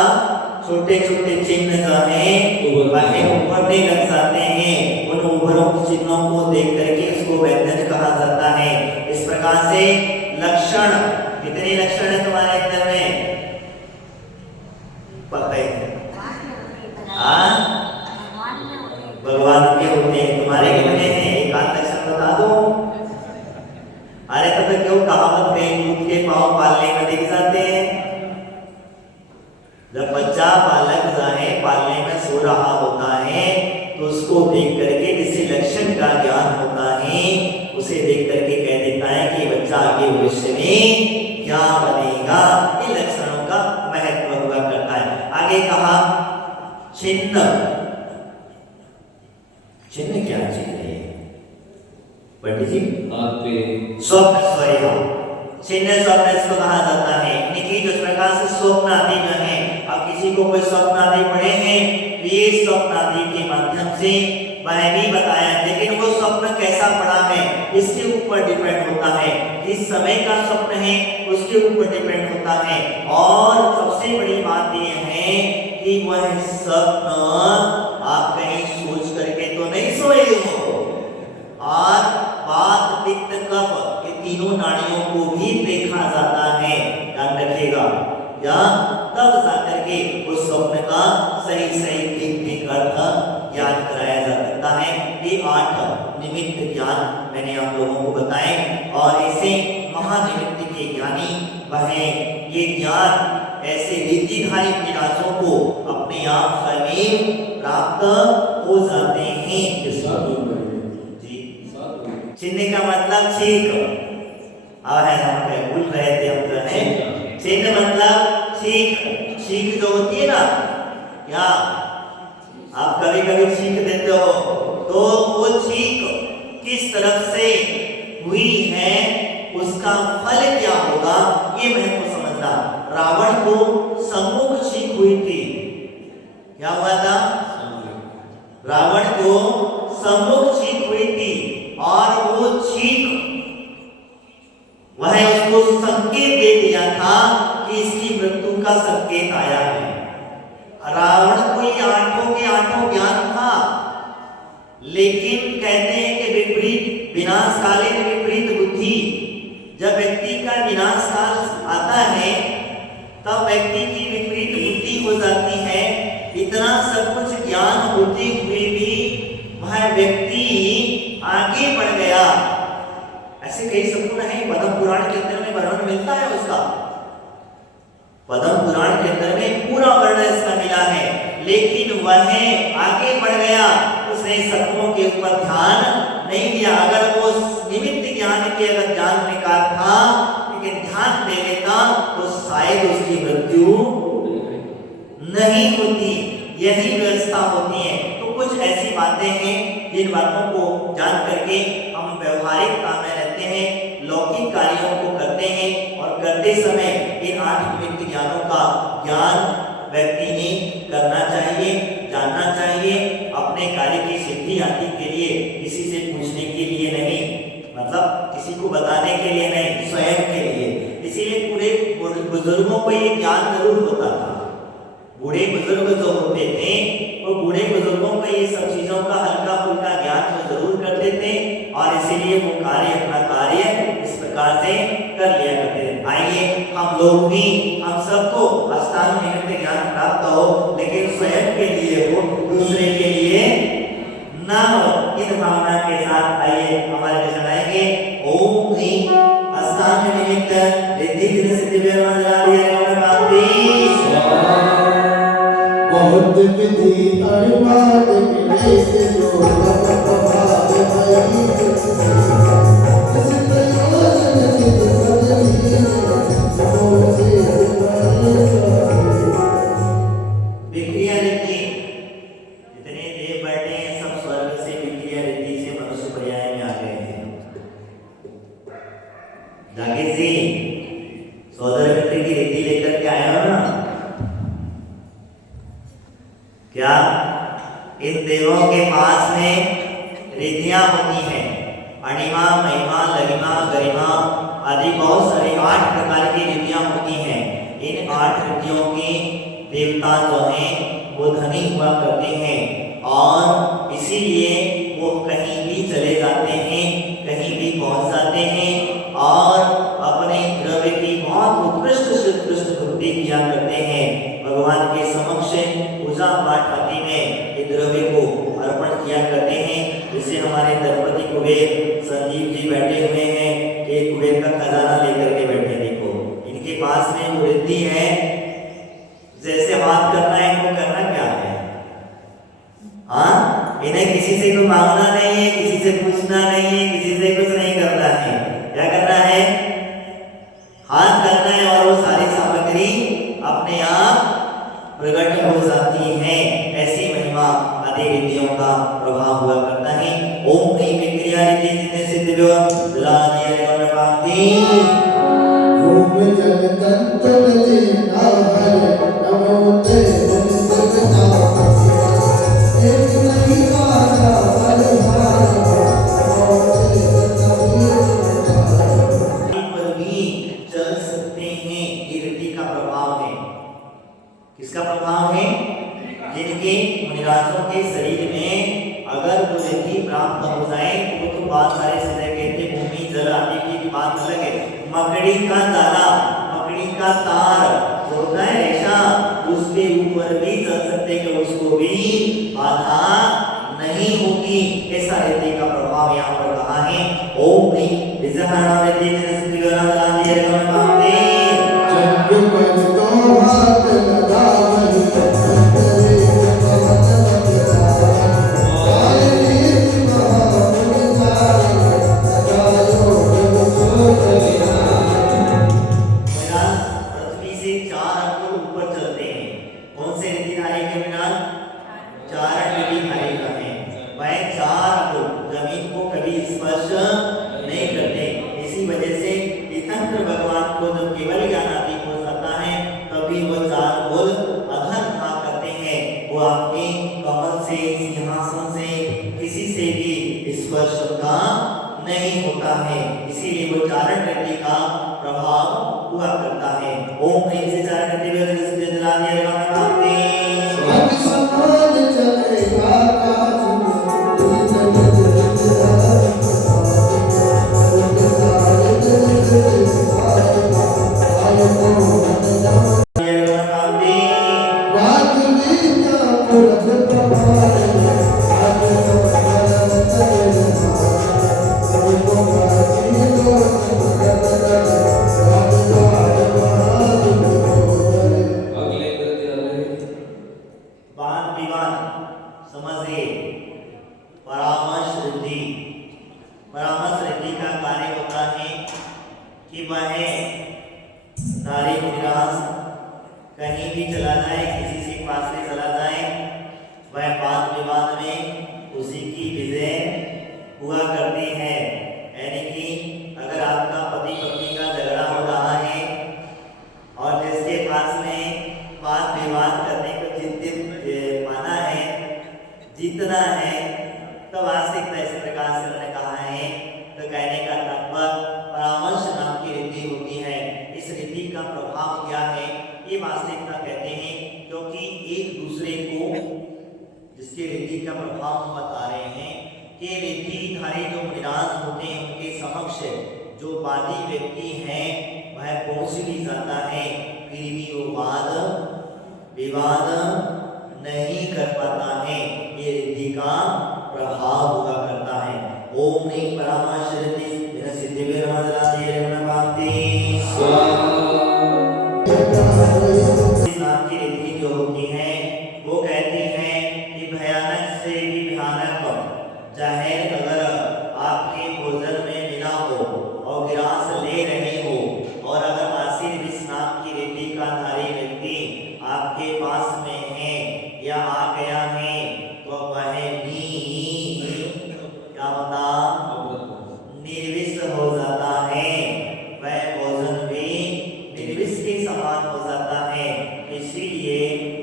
छोटे छोटे चिन्ह जो है वह उभरने लग जाते हैं। उन उभरों चिन्हों को देख करके उसको व्यंजन कहा जाता है। इस प्रकार से लक्षण, कितने लक्षण है तुम्हारे अंदर में पता है? भगवान के होते हैं, तुम्हारे कितने हैं? एक आध लक्षण बता दो। अरे तो फिर क्यों कहावत में दूध के पांव पालने में दिख जाते हैं? जब बच्चा बालक जाए पालने में सो रहा होता है तो उसको देख करके जिससे लक्षण का ज्ञान होता है उसे देख करके कह देता है कि बच्चा आगे भविष्य में क्या बनेगा। इन लक्षणों का चिन्ह, चिन्ह क्या चीज है पंडित जी? हाथ पे स्वप्न, सॉरी हाँ, चिन्ह स्वप्न इसको कहा जाता है। इनकी जिस प्रकार से स्वप्न आदि जो है, अब किसी को कोई स्वप्न आदि पड़े हैं तो ये स्वप्न आदि के माध्यम से वह भी बताया, लेकिन वो स्वप्न कैसा पड़ा है इसके ऊपर डिपेंड होता है, इस समय का स्वप्न है उसके ऊपर डिपेंड होता है। और सबसे बड़ी बात ये है कि वह स्वप्न आप कहीं सोच करके तो नहीं सोए हो, और वात पित्त कफ ये तीनों नाड़ियों को भी देखा जाता है, ध्यान रखिएगा, या तब जाकर के उस स्वप्न का सही सही ठीक अर्थ ज्ञान कराया जा सकता है। ये 8 निमित्त ज्ञान मैंने आप लोगों को बताए, और ऐसे महानिमित्त के ज्ञानी वह ये ज्ञान ऐसे रिद्धिधारी विराजों को अपने आप स्वयं प्राप्त हो जाते हैं। चिन्ह का मतलब छीक, अब है हम भूल रहे थे हम तो है, चिन्ह मतलब छीक, छीक जो होती है ना, या आप कभी कभी छीक देते हो तो वो छीक किस तरफ से हुई है उसका फल क्या होगा ये महत्व समझना। रावण को सम्मुख छीक हुई थी, क्या हुआ था? रावण को सम्मुख छीक हुई थी, और वो छीक वह उसको संकेत दे दिया था कि इसकी मृत्यु का संकेत आया है। रावण को ये 8 के 8 ज्ञान था, लेकिन कहते हैं कि विपरीत विनाश काले विपरीत बुद्धि, जब व्यक्ति का विनाश काल आता है तब व्यक्ति की विपरीत बुद्धि हो जाती है। इतना सब कुछ ज्ञान होते हुए भी वह व्यक्ति आगे बढ़ गया। ऐसे कई संपूर्ण है, पद्म पुराण के अंदर में वर्णन मिलता है उसका, पद्म पुराण के अंदर में पूरा वर्णन इसका मिला है, लेकिन वह आगे बढ़ गया, उसने सत्वों के ऊपर ध्यान नहीं दिया। अगर वो निमित्त ज्ञान के अगर ज्ञान निकाल था लेकिन ध्यान दे लेता तो शायद उसकी मृत्यु नहीं होती, यही व्यवस्था होती है। तो कुछ ऐसी बातें हैं जिन बातों को जान करके हम व्यवहारिक काम में रहते हैं, लौकिक कार्यों को करते हैं, और करते समय इन 8 निमित्त ज्ञानों का ज्ञान व्यक्ति ने करना चाहिए, जानना चाहिए, अपने कार्य की सिद्धि आदि के लिए, किसी से पूछने के लिए नहीं, मतलब किसी को बताने के लिए नहीं, स्वयं के लिए। इसीलिए पूरे बुजुर्गों को ये ज्ञान जरूर होता था। बूढ़े बुजुर्ग जो होते थे वो बूढ़े बुजुर्गों को ये सब चीजों का हल्का फुल्का ज्ञान तो जरूर करते थे, और इसीलिए वो अपना कार्य इस प्रकार से कर लिया करते थे। आइए हम लोग भी, हम सबको अष्टांग निमित्त ज्ञान प्राप्त हो, लेकिन स्वयं के लिए हो, दूसरे के लिए ना हो। इन भावना के साथ आइए हमारे वचन आएंगे। ओम ह्रीं अष्टांग निमित्त रिद्धि सिद्धि बहुत विधि अनुवाद मिले से जो प्रभाव भई, जिस प्रयोजन सिद्ध सदहि मोसे विक्रिया रिद्धि, जितने देव बैठे हैं सब स्वर्ग से विक्रिया रिद्धि से मनुष्य पर्याय में आ गए हैं। जाके जी सोदर मित्र की रिद्धि लेकर के आया हो ना, क्या इन देवों के पास में रिद्धियां होती हैं, अणिमा, महिमा, लगिमा, गरिमा आदि बहुत सारी 8 प्रकार की रिद्धियां होती हैं। इन 8 रिद्धियों के देवता जो हैं वो धनी हुआ करते हैं, और इसीलिए वो कहीं भी चले जाते हैं, कहीं भी पहुंच जाते हैं, और अपने द्रव्य की बहुत उत्कृष्ट से उत्कृष्ट भक्ति किया करते हैं। भगवान के समक्ष पूजा पाठ आदि में इस द्रव्य को अर्पण किया करते हैं। जैसे हमारे दंपति कुबेर संजीव जी बैठे हुए हैं, एक कुबेर का खजाना लेकर के बैठे, देखो इनके पास में वृद्धि है, जैसे बात करना है इनको करना क्या है, हाँ, इन्हें किसी से कुछ मांगना नहीं है, किसी से पूछना नहीं है, किसी से कुछ नहीं करना है। क्या करना है? हाथ करना है, और वो सारी सामग्री अपने आप प्रकट हो जाती है। ऐसी का प्रभाव है। किसका प्रभाव है? जिनके मुनिराजों के शरीर में अगर वो रिद्धि प्राप्त हो जाए तो तो बात सारे सीधे कहते भूमि जल आदि की बात अलग है। मकड़ी का दाना, मकड़ी का तार होता है ऐसा, उसके ऊपर भी चल सकते कि उसको भी बाधा नहीं होगी। ऐसा रिद्धि का प्रभाव यहाँ पर कहा है। ओम ह्रीं विजहारा रिद्धि जनस्ति गणादि रमणकांते जग पर तो हाथ लगा वही करे पवन बजाए आए महामुनि गायो मेरा पृथ्वी से 4 अंक ऊपर चलते हैं। कौन से रिद्धिधारी के बिना? 4 रिद्धिधारी का है। वह 4 अंक जमीन को कभी स्पर्श नहीं करते। इसी वजह से तीर्थंकर भगवान को जब केवल ज्ञान आदि हो जाता है तभी वो 4 बोल अधर भाग करते हैं। वो आपके कमल से, सिंहासन से, किसी से भी स्पर्श का नहीं होता है। इसीलिए वो चारण गति का प्रभाव हुआ करता है। ओम ह्रीं से चारण गति में जैसे जलादि रमणकांते अब समान चले आकाश अगले कृत्य वाद विवाद समझिए। परामर्श रिद्धि, परामर्श रिद्धि का कार्य होता है कि वह नारी मुनिराज कहीं भी चला जाए, किसी से पास से चला जाए, वह वाद विवाद में उसी की विजय हुआ करती है। यानी कि अगर आपका पति पत्नी का झगड़ा हो रहा है और जिसके पास में वाद विवाद करने को माना है, जीतना है, तो वास्तविकता इस प्रकार से उन्होंने कहा है। तो कहने का तात्पर्य परामर्श नाम की रिद्धि होती है। इस रिद्धि का प्रभाव क्या है ये वास्तविकता कहते हैं, क्योंकि एक दूसरे को जिसके रिद्धि का प्रभाव हम बता रहे हैं कि रिद्धिधारी जो मुनिराज होते हैं उनके समक्ष जो वादी व्यक्ति है वह पहुंच भी जाता है, फिर भी वो वाद विवाद नहीं कर पाता है। ये रिद्धि का प्रभाव हुआ करता है। ओम ह्रीं परामर्श रिद्धि सिद्धि विरमणकांते इस नाम की रिद्धि जो होती है वो कहती है कि भयानक से भी भयानक जहर अगर आपके भोजन में मिला हो और गिरास ले रहे हो और अगर आसिर विष नाम की रिद्धि का धारी व्यक्ति आपके पास में है या आ गया है तो वह भी क्या होता? निर्विष हो जाता है। वह भोजन भी निर्विष के समान हो जाता है। इसीलिए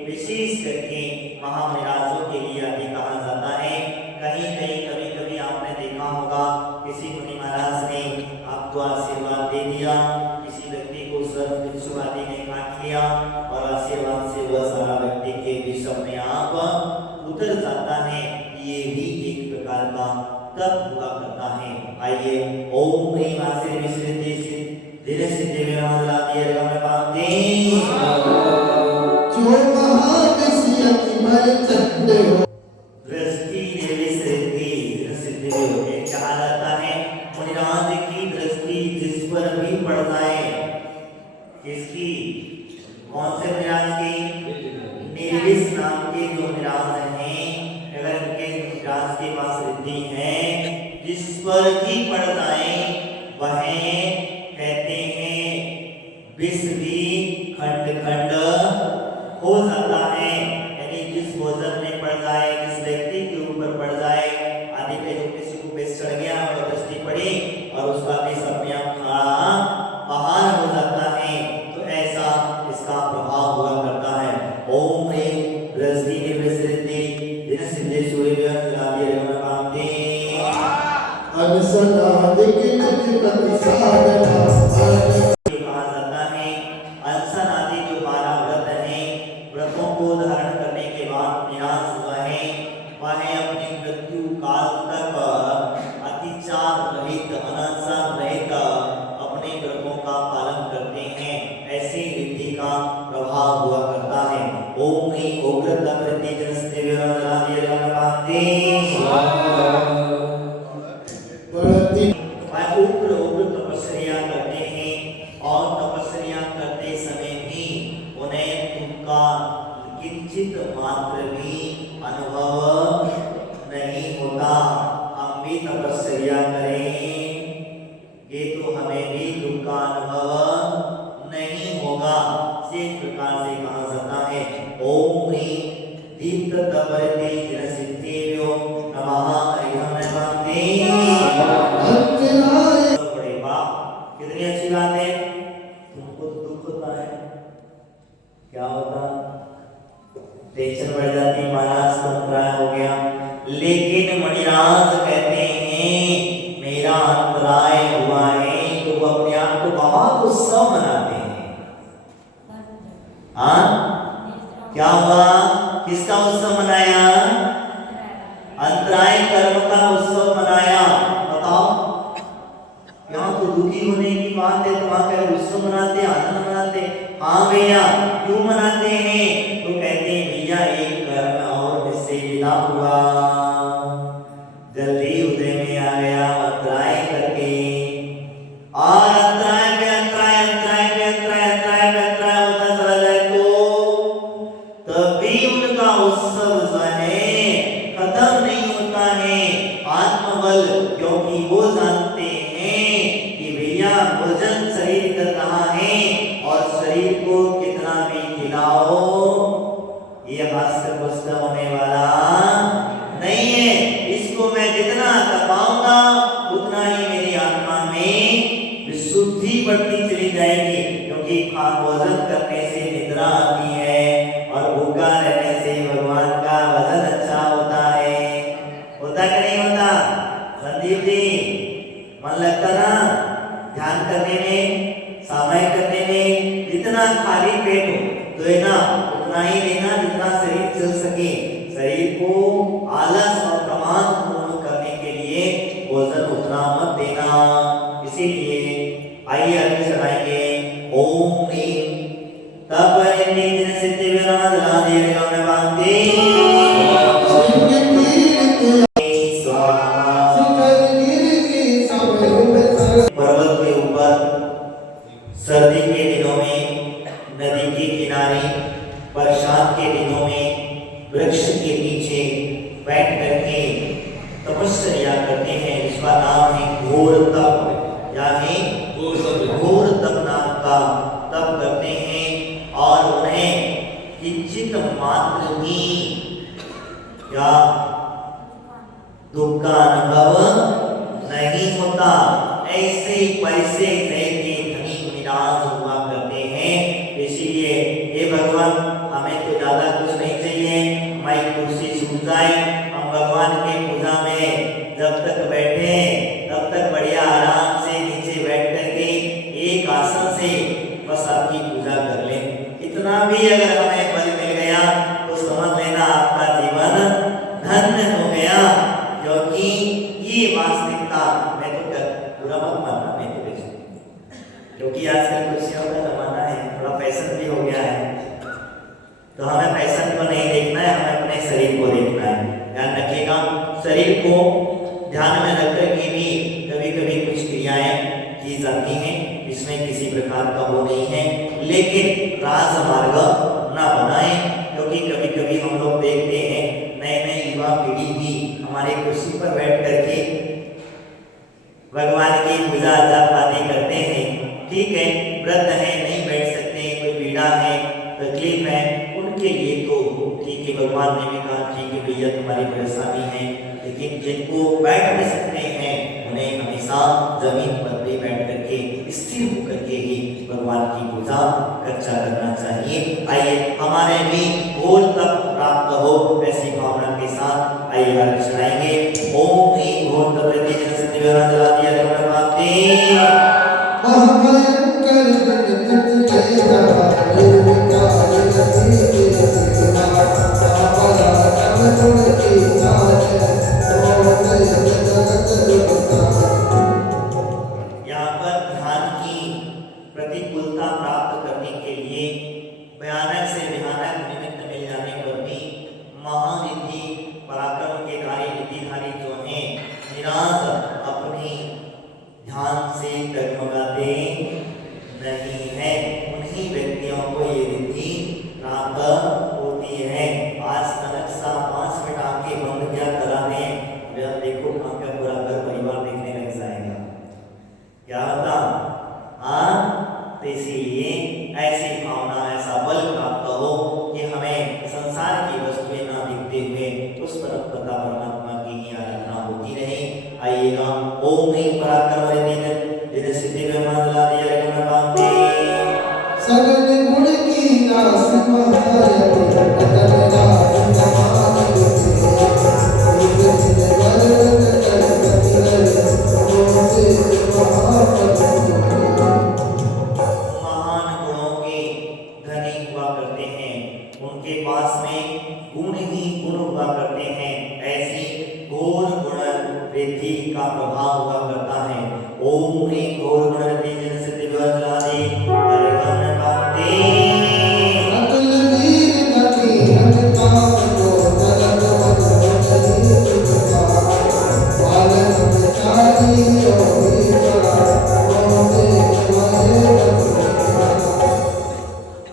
विशेष करके महामुनिराजों के लिए अभी कहा जाता है। कहीं कहीं कभी कभी आपने देखा होगा किसी मुनि महाराज ने आपको आशीर्वाद दे दिया, किसी व्यक्ति को सर्प बिच्छू आदि ने काट लिया और आशीर्वाद से वह सारा व्यक्ति के विष अपने आप उतर जाता है। ये भी एक प्रकार का तप हुआ करता है। आइए ओम ह्रीं आशीर् विश्रिति धीरे सिद्धि विरमणकांते रमणकांते जो महादशी अतिमय चंडे हो दृष्टि निर्विष रिद्धि सिद्धि में कहा जाता है मुनिराज की दृष्टि जिस पर भी पड़ जाए, किसकी? कौन से मुनिराज की? निर्विष नाम के जो मुनिराज हैं, अगर उनके मुनिराज के पास रिद्धि है जिस पर भी पड़ जाए वह कहते हैं विष भी खंड खंड हो जाता है। यानी जिस भोजन में पड़ जाए, जिस व्यक्ति के ऊपर पड़ जाए, आदि पे जो किसी को विष चढ़ गया और दृष्टि पड़ी और उसका विष अपने आप खड़ा बाहर हो जाता है, तो ऐसा इसका प्रभाव हुआ करता है। ओम ह्रीं दृष्टि निर्विष रिद्धि दिन सिद्धि सूर्य जलादि रमणकांते अनसनादिक निज प्रतिसादना कहा जाता है। अंसनादि प्रभाव हुआ करता है। ओम ह्रीं उग्र तपरिति जनस्ते विराजनादि रंगकांते बढ़ती उग्र तपस्या करते हैं और तपस्या करते समय भी उन्हें उनका किंचित मात्र भी अनुभव नहीं होता। हम भी तपस्या करें ये तो हमें भी दुख का अनुभव नहीं होगा। इस प्रकार से कहा जाता है ओम ह्रीं दीप्त तपरिति जनसिद्धेभ्यो नमः हरिहं नमामि। अंतराय बड़े बाप कितनी अच्छी बात है। तुमको तो दुख होता है, क्या होता, टेंशन बढ़ जाती, महाराज अंतराय हो गया। लेकिन मणिराज कहते हैं मेरा अंतराय हुआ है तो वो अपने आप को बहुत उत्सव मनाते हैं। हाँ क्या हुआ, किसका उत्सव मनाया? अंतराय कर्म का उत्सव मनाया। बताओ यहाँ तो दुखी होने की बात है तो वहां क्या उत्सव मनाते, आनंद मनाते? हाँ भैया क्यों मनाते हैं? तो कहते हैं भैया एक कर्म और मुझसे विदा हुआ, जल्दी उदय में आ गया अंतराय करके। और अंतराय पे अंतराय अंतराय पे अंतराय अंतराय पे अंतराय होता चला जाए तो तभी उनका उत्सव जो है खत्म नहीं होता है। आत्मबल क्योंकि वो जानते हैं कि भैया भोजन शरीर कर रहा है और शरीर को कितना भी खिलाओ ये भास्कर पुष्ट होने वाला नहीं है। इसको मैं जितना तपाऊंगा उतना ही मेरी आत्मा में विशुद्धि बढ़ती चली जाएगी। क्योंकि भोजन करने से निद्रा आती है और भूखा रहने से भगवान का वजन अच्छा होता है। होता कि नहीं होता? संदीप जी मन लगता ना ध्यान करने में, सामायिक करने में? जितना खाली पेट हो तो है ना उतना ही लेना जितना शरीर चल सके। शरीर को आलस और प्रमाद पूर्ण करने के लिए भोजन उतना मत देना। इसीलिए आइए आगे चलाएंगे ओम ह्रीं तपरिति जनसिद्धि विराजनादि रंगकांते पर्वत के ऊपर सर्दी के दिनों में नदी के किनारे, बरसात के दिनों में वृक्ष के नीचे बैठ करके तपस्या करते हैं। इसका नाम है घोर तप, यानी घोर तप नाम का तप करते हैं। और उन्हें किंचित मात्र भी या दुख का अनुभव नहीं होता। ऐसे पैसे के धनी निराश हुआ करते हैं। इसीलिए हे भगवान हमें तो ज्यादा कुछ नहीं चाहिए, हमारी कुर्सी छूट जाए, हम भगवान के पूजा में जब तक बैठे तब तक बढ़िया आराम से नीचे बैठ करके एक आसन से बस आपकी पूजा कर ले। इतना भी अगर हमें बल मिल गया तो समझ लेना आपका जीवन धन्य हो गया। क्योंकि ये वास्तविकता मैं तो पूरा मत मानना नहीं तो, क्योंकि आजकल कुर्सियों का जमाना है, थोड़ा फैशन भी हो गया है। तो हमें फैशन को नहीं देखना है, हमें अपने शरीर को देखना है। ध्यान रखिएगा, शरीर को ध्यान में रख कर के भी कभी कभी कुछ क्रियाएं की जाती हैं, इसमें किसी प्रकार का वो नहीं है। लेकिन राजमार्ग ना बनाएं, क्योंकि कभी कभी हम लोग देखते हैं नए नए युवा पीढ़ी भी हमारे कुर्सी पर बैठ करके भगवान की पूजा जाप आदि करते हैं। ठीक है, वृद्ध है, नहीं बैठ सकते, कोई पीड़ा है, तकलीफ है, उनके लिए तो ठीक है, भगवान ने भी कहा ठीक है भैया तुम्हारी परेशानी है। लेकिन जिनको बैठ भी सकते हैं उन्हें हमेशा जमीन पर भी बैठ करके स्थिर होकर के ही भगवान की पूजा अर्चा करना चाहिए। आइए हमारे भी घोर तप प्राप्त हो ऐसी भावना के साथ आइए आगे चलाएंगे। ओम ह्रीं घोर तपरिति जनसिद्धि विराजनादि रंगकांते यहाँ पर ध्यान की प्रतिकूलता प्राप्त करने के लिए भयानक से भयानक निमित्त मिल जाने पर भी महारिद्धि पराक्रम के धारी रिद्धिधारी जो हैं निराश अपनी ध्यान से डगमगाते नहीं है, उन्हीं व्यक्तियों को ये रिद्धि प्राप्त होती है। आज तनक सा 5 मिनट आके बंद क्या करा दे, जब देखो आपका पूरा घर परिवार देखने लग जाएगा, क्या होता। हाँ, तो इसीलिए ऐसी भावना ऐसा बल प्राप्त हो कि हमें संसार की वस्तुएं ना दिखते हुए उस परम पिता परमात्मा की ही आराधना होती रहे। आइएगा, ओम ह्रीं पराक्रम रिद्धि सिद्धि ब्रह्मांडला दिया गणपते सगल गुण की रास महाय अतल रास समाधि महान गुणों के धनी हुआ करते हैं, उनके पास में गुण ही गुण हुआ करते हैं, ऐसी घोर गुण रिद्धि का प्रभाव हुआ करता है। ओम ह्रीं घोर गुण रिद्धि सिद्धि ब्रह्मांडला अतुल वीर गति हटकाम को तरग चारी योगी परा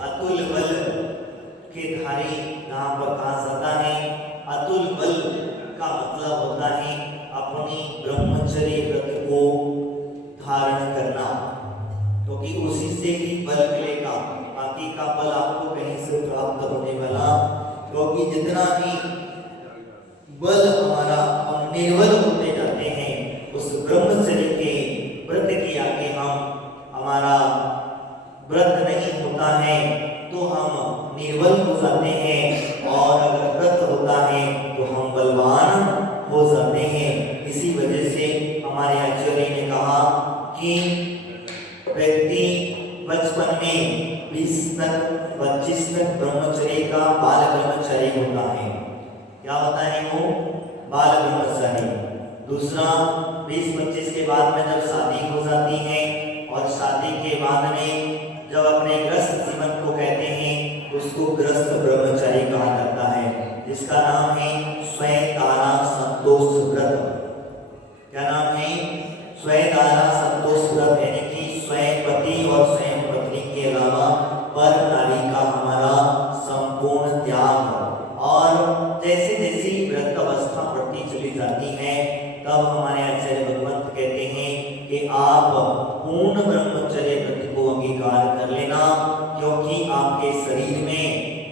अतुल बल के धारी यहाँ पर कहा जाता है। अतुल बल का मतलब होता है अपनी ब्रह्मचर्य व्रत को धारण करना, क्योंकि उसी से ही बल मिलेगा, बाकी का बल आपको कहीं से प्राप्त होने वाला, क्योंकि जितना भी बल हमारा हम निर्बल होते जाते हैं उस ब्रह्मचर्य के व्रत के आगे हमारा व्रत नहीं होता है तो हम निर्बल हो जाते हैं, और अगर व्रत होता है तो हम बलवान हो जाते हैं। इसी वजह से हमारे आचार्य ने कहा कि व्यक्ति बचपन में 20 तक 25 तक ब्रह्मचर्य का बाल ब्रह्मचर्य होता है। क्या होता है वो? बाल ब्रह्मचर्य। दूसरा 20-25 के बाद में जब शादी हो जाती है, और शादी के बाद में जब अपने ग्रस्त जीवन को कहते हैं उसको ग्रस्त ब्रह्मचर्य कहा जाता है, जिसका नाम है स्वयंदारा संतोष व्रत। क्या नाम है? स्वयंदारा संतोष व्रत, यानी कि स्वयं पति और स्वयं पत्नी के अलावा पर नारी का हमारा संपूर्ण त्याग। और जैसे जैसे व्रत अवस्था बढ़ती चली जाती है तब हमारे आचार्य भगवंत कहते हैं कि आप पूर्ण ब्रह्मचर्य व्रत को अंगीकार कर लेना, क्योंकि आपके शरीर में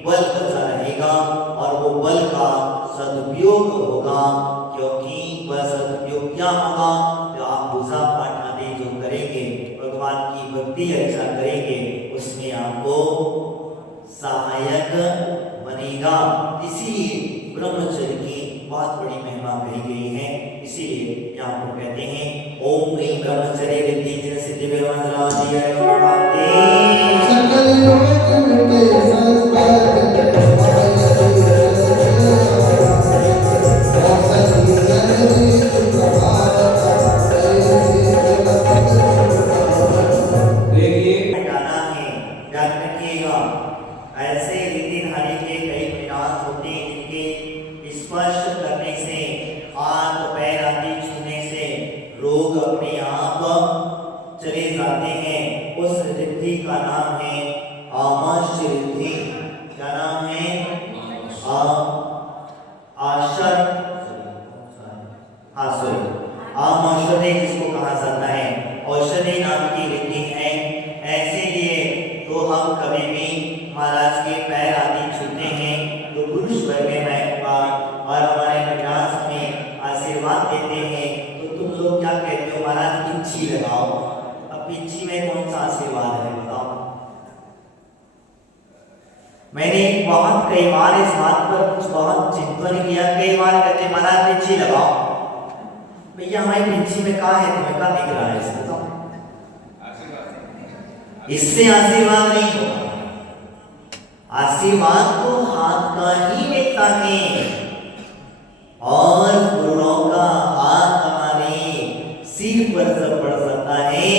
बल बचा रहेगा और वो बल का सदुपयोग होगा। क्योंकि वह सदुपयोग क्या होगा? तो आप पूजा पाठ आदि जो करेंगे, भगवान की भक्ति अर्चना करेंगे, उसमें आपको सहायक बनेगा। इसीलिए ब्रह्मचर्य की बहुत बड़ी महिमा कही गई है। इसीलिए यहाँ पर कहते हैं ओम ह्रीं ब्रह्मचर्य रिद्धि सिद्धि ब्रह्मांडला दिया गणपते सकल लोक मिटे संस्कार देखिए हटाना है, याद रखिएगा। ऐसे रिद्धिधारी के कई विनाश होते हैं जिनके स्पर्श करने से, हाथ पैर आदि छूने से रोग अपने आप चले जाते हैं। उस रिद्धि का नाम है आमश रिद्धि। क्या नाम है? औषधि, जिसको कहा जाता है औषधि नाम की रिद्धि है। ऐसे लिए तो हम कभी भी महाराज के पैर आदि छूते हैं तो गुरु स्वर में और हमारे विनाश में आशीर्वाद देते हैं, तो तुम लोग क्या कहते हो? महाराज पिंची लगाओ। अब पिंची में कौन सा आशीर्वाद है बताओ? मैंने बहुत कई बार इस बात पर कुछ बहुत चिंतन किया। कई बार कहते महाराज पिंची लगाओ। भैया हमारी पिंची में क्या है? तुम्हें क्या दिख रहा है इसमें? बताओ। इससे आशीर्वाद नहीं होगा। आशीर्वाद तो हाथ का ही मिलता है, और गुरुओं का हाथ हमारे सिर पर जब पड़ जाता है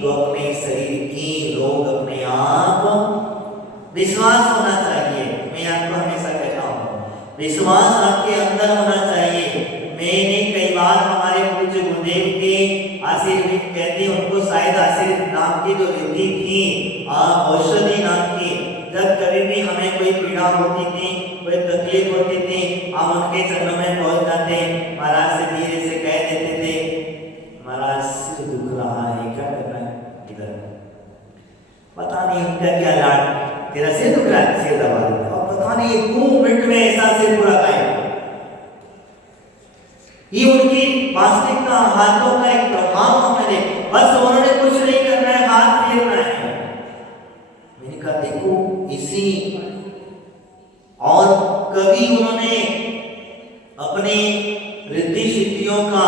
तो अपने शरीर की रोग अपने आप विश्वास होना चाहिए। मैं आपको हमेशा कहता हूँ विश्वास आपके अंदर होना चाहिए। मैंने कई बार हमारे पूज्य गुरुदेव के आशीर्वाद कहते हैं उनको शायद आशीर्वाद नाम की जो रिद्धि थी औषधि नाम की, जब कभी भी हमें कोई पीड़ा होती थी कोई तकलीफ होती थी हम उनके चरणों में पहुंच जाते, महाराज से धीरे से कह देते थे महाराज सिर दुख रहा है क्या करना है, इधर पता नहीं उनका क्या लाड, तेरा सिर दुख रहा है सिर दबा देता, और पता नहीं 2 मिनट में ऐसा सिर पूरा गायब। ये उनकी वास्तविकता हाथों का एक प्रभाव हमें, बस उन्होंने कुछ नहीं करना है हाथ फेरना है। मैंने कहा देखो इसी, और कभी उन्होंने अपने रिद्धि सिद्धियों का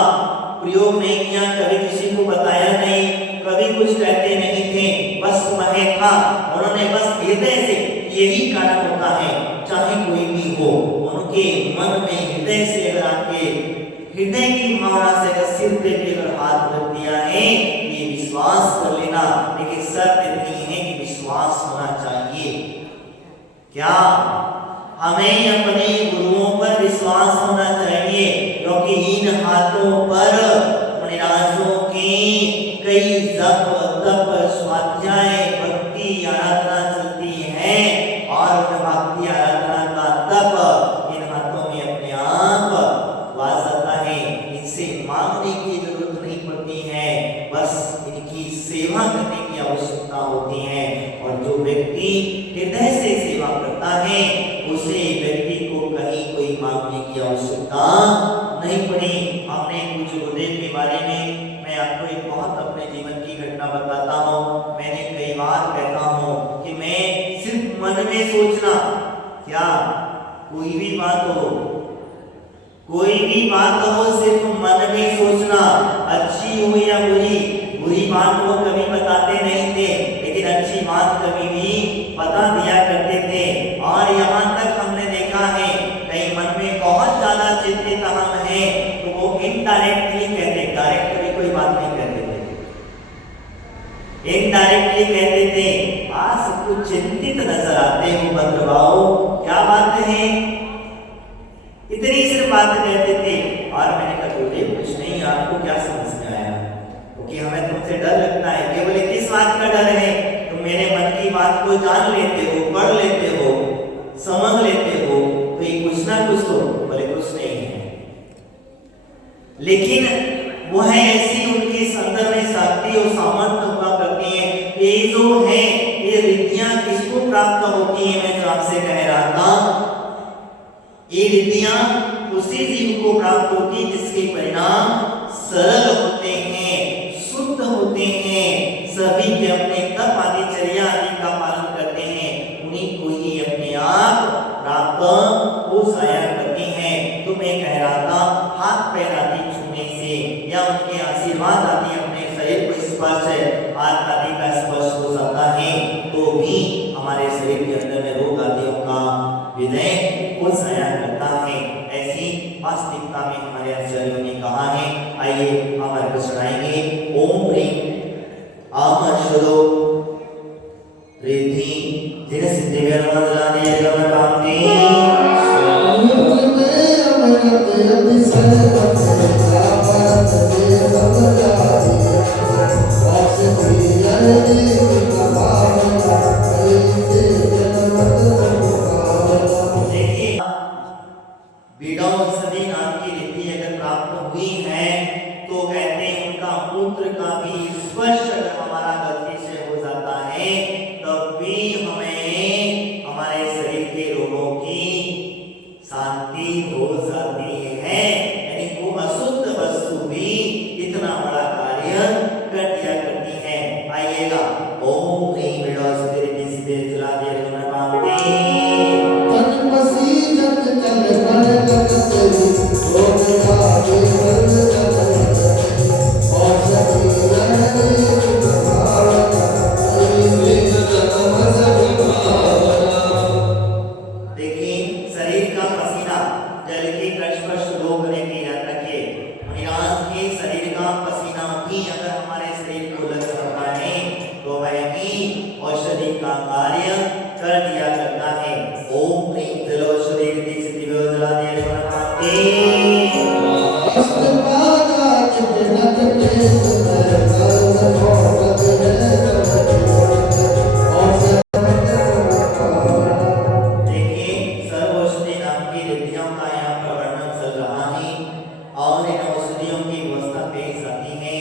प्रयोग नहीं किया, कभी किसी को बताया नहीं, कभी कुछ कहते नहीं थे, बस वह था उन्होंने बस हृदय से। यही कारण होता है चाहे कोई भी हो उनके मन में हृदय से, अगर आपके हृदय की भावना से अगर सिर पे अगर हाथ रख दिया है ये विश्वास कर लेना, लेकिन शर्त इतनी है कि विश्वास होना चाहिए। क्या हमें अपने गुरुओं पर विश्वास होना चाहिए, क्योंकि इन हाथों पर मुनिराजों की कई जप तप स्वाध्याय भक्ति आराधना चलती है, और उन भक्ति आराधना का तप इन हाथों में अपने आप वास आता है। इनसे मांगने की जरूरत नहीं पड़ती है, बस इनकी सेवा करने की आवश्यकता होती है। और जो व्यक्ति हृदय से सेवा करता है उसे व्यक्ति को कहीं कोई मांगने की आवश्यकता नहीं पड़ी। हमने कुछ गुरुदेव के बारे में मैं आपको एक बहुत अपने जीवन की घटना बताता हूँ। मैंने कई बार कहता हूँ कि मैं सिर्फ मन में सोचना, क्या कोई भी बात हो सिर्फ मन में सोचना, अच्छी हो या बुरी बात वो कभी बताते नहीं थे, लेकिन अच्छी बात कभी भी बता दिया करते थे। और यहाँ तक हमने देखा है कई मन में बहुत ज्यादा चिंतित हम हैं तो वो इनडायरेक्टली कहते, डायरेक्ट कभी कोई बात नहीं कहते थे, इनडायरेक्टली कहते थे आज सब कुछ चिंतित नजर आते हो भद्रभाव, क्या बात है, इतनी सिर्फ बात कहते थे। और मैंने कहा गुरुदेव कुछ नहीं, आपको क्या समझ में आया, क्योंकि हमें तुमसे डर लगता है। केवल किस बात का डर है, तुम मेरे मन की बात को जान लेते हो, पढ़ लेते हो, समझ लेते हो, तो ये कुछ ना कुछ तो, बोले कुछ नहीं है। लेकिन वो है ऐसी उनकी अंदर में शक्ति और सामर्थ्य हुआ करती है। ये जो है ये रिद्धियां किसको प्राप्त होती है, मैं जो आपसे कह रहा था, ये रिद्धियां उसी जीव को प्राप्त होती है जिसके परिणाम सरल होते हैं, शुद्ध होते हैं, सभी के अपने तप आदि चर्या आदि का पालन करते हैं, उन्हीं को ही अपने आप प्राप्त हो जाया करते हैं। तो मैं कह रहा था हाथ पैर आदि छूने से या उनके आशीर्वाद आदि अपने शरीर को स्पर्श हाथ आदि का स्पर्श हो जाता है तो भी हमारे शरीर के अंदर में रोग आदियों का विलय हो जाया करता है। ऐसी वास्तविकता में हमारे आचार्यों ने कहा है। आइए हमारे को सुनाएंगे ओम ह्रीं आमर्षदो रिद्धि जिन सिद्धि व्यवहारादि गमकांति समुद्र में अमृत अतिशय बखेरा परत दे समझाई वास प्रिय बीड़ौषधि नाम की रिद्धि अगर प्राप्त हुई है तो कहते हैं उनका मूत्र का भी स्पर्श अगर हमारा गलती से हो जाता है तब भी हमें हमारे शरीर के रोगों की शांति हो जाती है। यानी वो देखिए सर्वौषधि नाम की रिद्धियों का यहाँ पर वर्णन चल रहा है और इन औषधियों की व्यवस्था पेश आती है।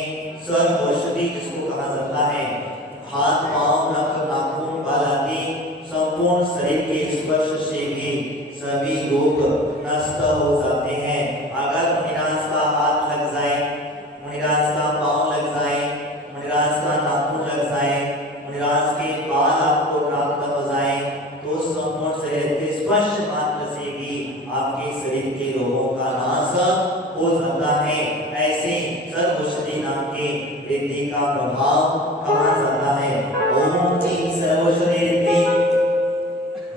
सर्वौषधि जिसको कहा जाता है हाथ पांव नख नाखून बाल आदि संपूर्ण शरीर के स्पर्श से भी सभी रोग नष्ट हो जाते हैं। अगर मुनिराज का हाथ लग जाए, मुनिराज का पांव लग जाए, मुनिराज का नाखून लग जाए, मुनिराज के बाल आपको प्राप्त हो जाए तो संपूर्ण शरीर के स्पर्श मात्र से भी आपके शरीर के रोगों का नाश हो जाता है। ऐसे सर्वौषधि नाम के रिद्धि का प्रभाव कहा जाता है। ओम ह्रीं सर्वौषधि रिद्धि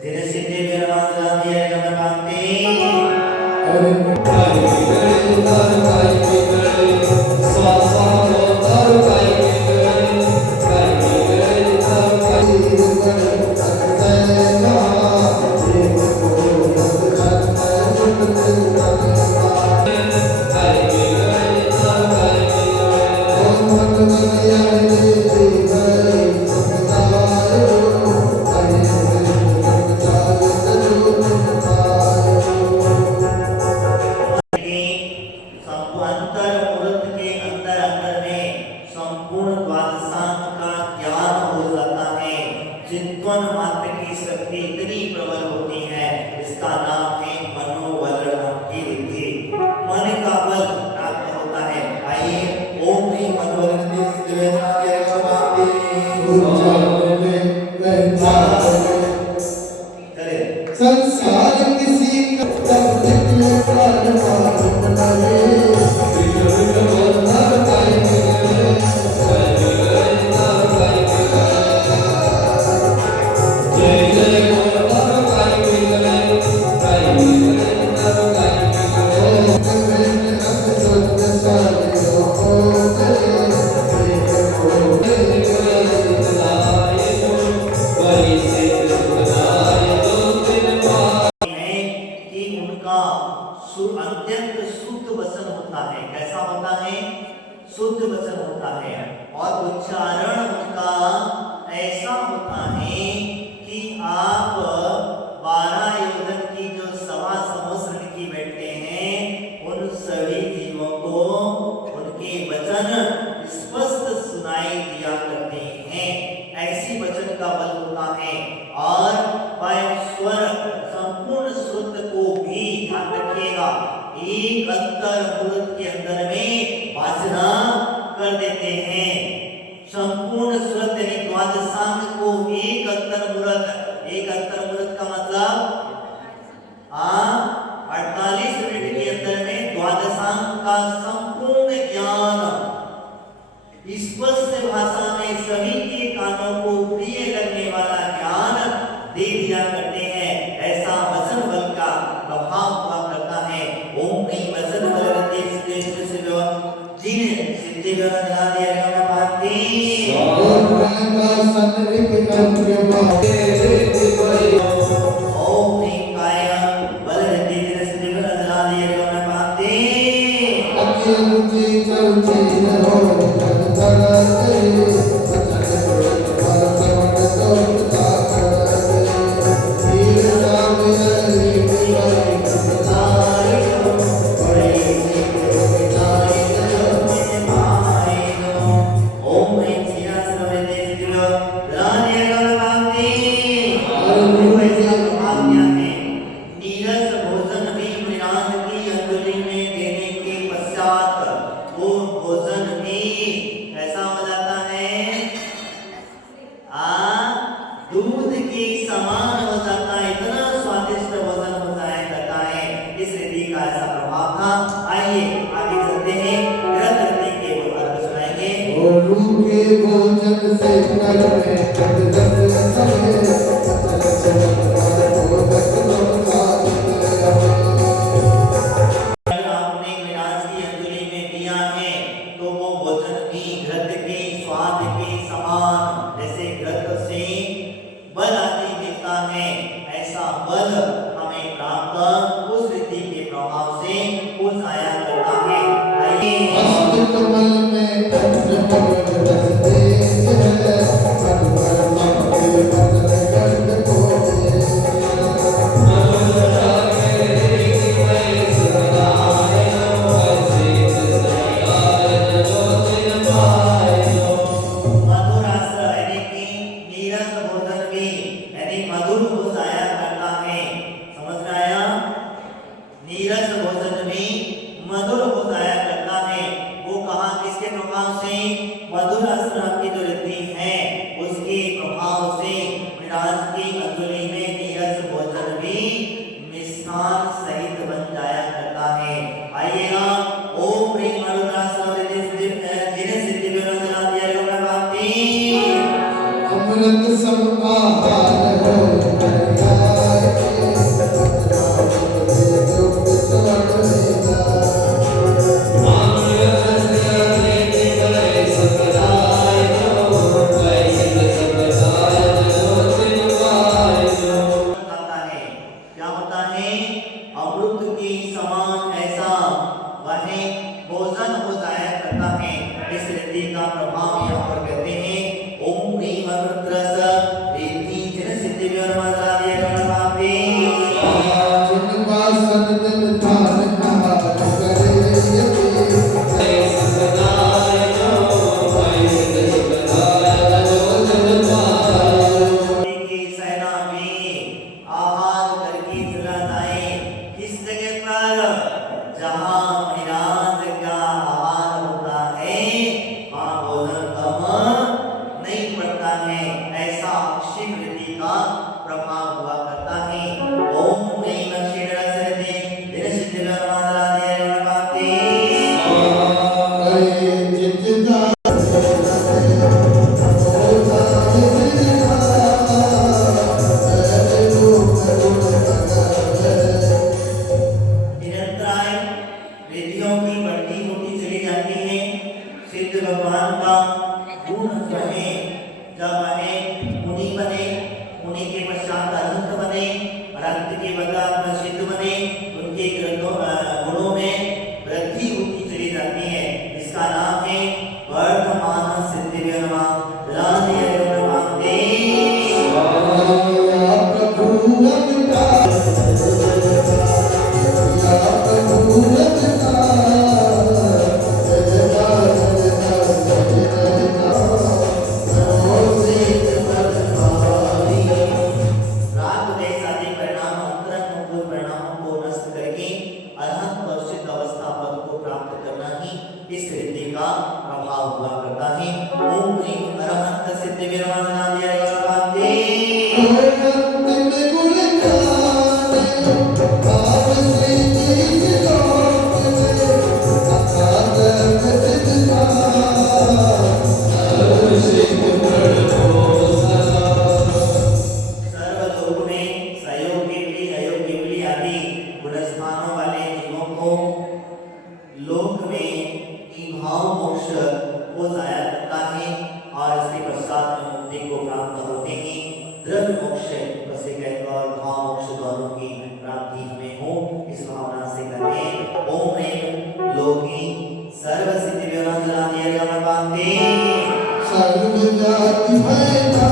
जिन सिद्धि विरमादि नमकांते अंतर मुहूर्त के अंदर अंदर में संपूर्ण द्वादशांग का ज्ञान हो जाता है। चिंतन मात्र की शक्ति इतनी प्रबल होती है, इसका नाम है मनोबल नाम की रिद्धि। मन का बल प्राप्त होता है। आइए ओम ह्रीं मनोबल रिद्धि संसार किसी का तब निकले प्राण पावन कि उनका अत्यंत शुद्ध वचन होता है। कैसा होता है? शुद्ध वचन होता है और उच्चारण उनका ऐसा होता है कि आप 12 योजन की जो सभा समुद्र की बैठते हैं उन सभी जीवों को उनके वचन स्पष्ट सुनाई दिया करते हैं। ऐसी वचन का बल होता है और स्वर संपूर्ण शुद्ध को भी ध्यान रखिएगा। एक अंतर मुहूर्त के अंदर में वासना कर देते हैं। संपूर्ण शुद्ध यानी द्वादशांग को एक अंतर मुहूर्त का मतलब 48 मिनट के अंदर में द्वादशांग का संपूर्ण ज्ञान स्पष्ट भाषा में सभी के कानों को प्रिय लगने वाला ज्ञान दे दिया करते हैं। ऐसा वचन बल का प्रभाव हुआ करता है। ओम ह्रीं वचन बल रिद्धि जिन सिद्धि बना दिया गया पाती ओम ह्रीं काय बल रिद्धि जिन सिद्धि बना दिया गया पाती ओम ह्रीं नीरस भोजन भी विनाश की अंजलि में देने के पश्चात वो भोजन भी ऐसा हो जाता है दूध के समान हो जाता है। इतना स्वादिष्ट भोजन हो जाता है। इस रीति का ऐसा प्रभाव था। आइए आगे चलते हैं। ग्रंथ रीति के अर्थ सुनाएंगे। भोजन से आपने विनाश की अंजलि में दिया है तो वो भोजन भी घृत के स्वाद के समान, जैसे घृत से बल आदि मिलता है ऐसा बल हमें प्राप्त उस रीति के प्रभाव से हो जाया करता है। आइए कमल में लगता या प्रभु लगता सजदा सजदा सजदा रोज़े परवारी। राग देश आदि परिणाम अंतरंग मूल परिणामों को नष्ट करके अरहत वर्षित अवस्था पद को प्राप्त करना ही इस रिद्धि का प्रभाव हुआ करता है। ओम ह्रीं अरहंत सिद्धि विरमण नादि अरहंते सर्वलोक में सहयोग केवली अयोग केवली आदि गुणस्थानों वाले जीवों को लोक में भाव मोक्ष को जाया करता है और इसके पश्चात में मुक्ति को प्राप्त होते हैं। द्रव्य मोक्ष उसे कहकर और भाव मोक्ष दोनों की प्राप्ति हमें हो इस भावना से करें। ओम ह्रीं लोकी सर्व सिद्धि विरमण नादि अरहंते सर्व जाति भयता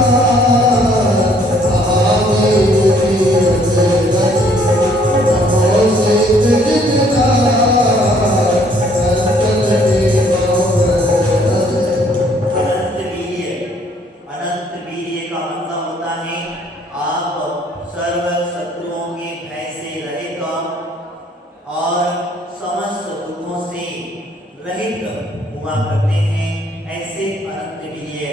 आवे तीर से गई नमो से जगता अनंत वीर्य का मतलब होता है आप सर्व शत्रुओं के भय से रहित और समस्त दुखों से रहित हुआ करते हैं। ऐसे अनंत वीर्य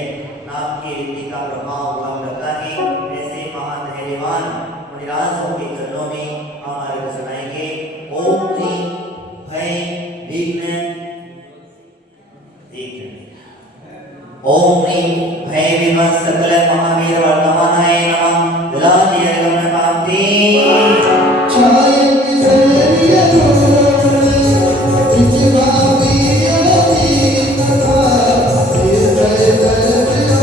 नाम के रिद्धि का प्रभाव हुआ करता है। ऐसे महाधैर्यवान मुनिराजों के चरणों में हमारे सुनाएंगे। ओम ह्रीं भय विघ्न ओम ह्रीं भय विघ्न सकल महावीर वर्तमानाय नमः दलादि अरगम पाप्ति छाय विसरिया इजवावी अति कथा इस जय जय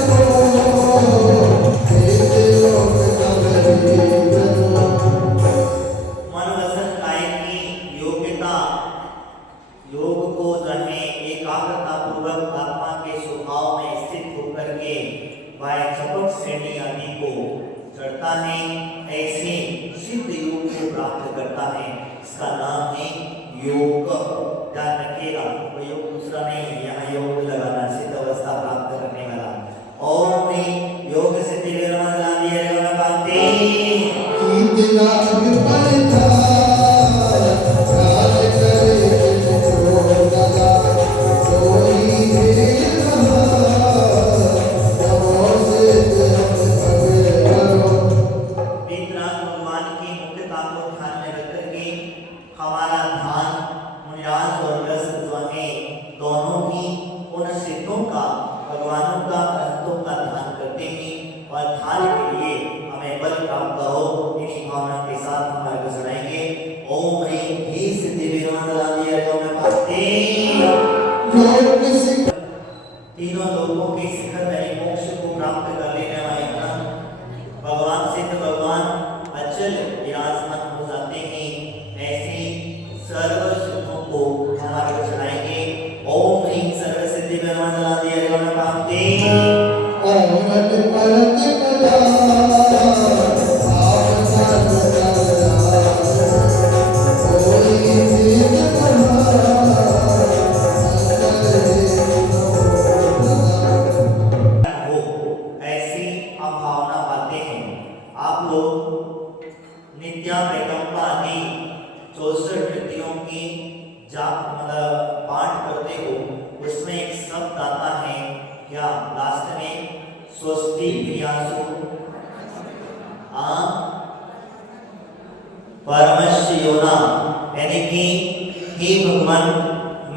को इस लोक कबरी मन वचन काय की योग्यता योग को जहे एकाग्रता पूर्वक आत्मा के स्वभाव में स्थित होकर के वह चपक श्रेणी आदि को चढ़ता है। ऐसे सिद्ध योग को प्राप्त करता है। इसका नाम है योग। ध्यान रखिएगा वो योग दूसरा नहीं है, यहाँ योग लगाना सिद्ध अवस्था प्राप्त करने वाला। ओम ह्रीं योग सिद्धि विरमण नादि अरहंते वितराग भगवान की मुख्यता को ध्यान में रख करके हमारा ध्यान मुनिराज और रस जो है दोनों ही उन सिद्धों का भगवानों का अनंतों का ध्यान करते हैं और ध्यान के लिए हमें बल प्राप्त हो। इन्हीं भावना के साथ हमारे को सुनाएंगे। ओम ह्रीं ही सिद्धि विरमण नादि अरहंते तीनों लोगों के शिखर में मोक्ष को प्राप्त कर लेने वाले भगवान सिद्ध भगवान अचल विराजमान हो जाते हैं। ऐसे सर्व सिद्धों को हमारे को सुनाएंगे। ओम ह्रीं सर्व सिद्धि विरमण नादि अरहंते औरत परत कला आप साथ कोई जीत कला हो ऐसी हम भावना पाते हैं। आप लोग नित्या पैकंपा आदि 64 कृतियों की जाप मतलब पाठ करते हो, उसमें एक शब्द आता है क्या लास्ट में स्वस्ति क्रियासु परमस्य योना, यानी कि हे भगवान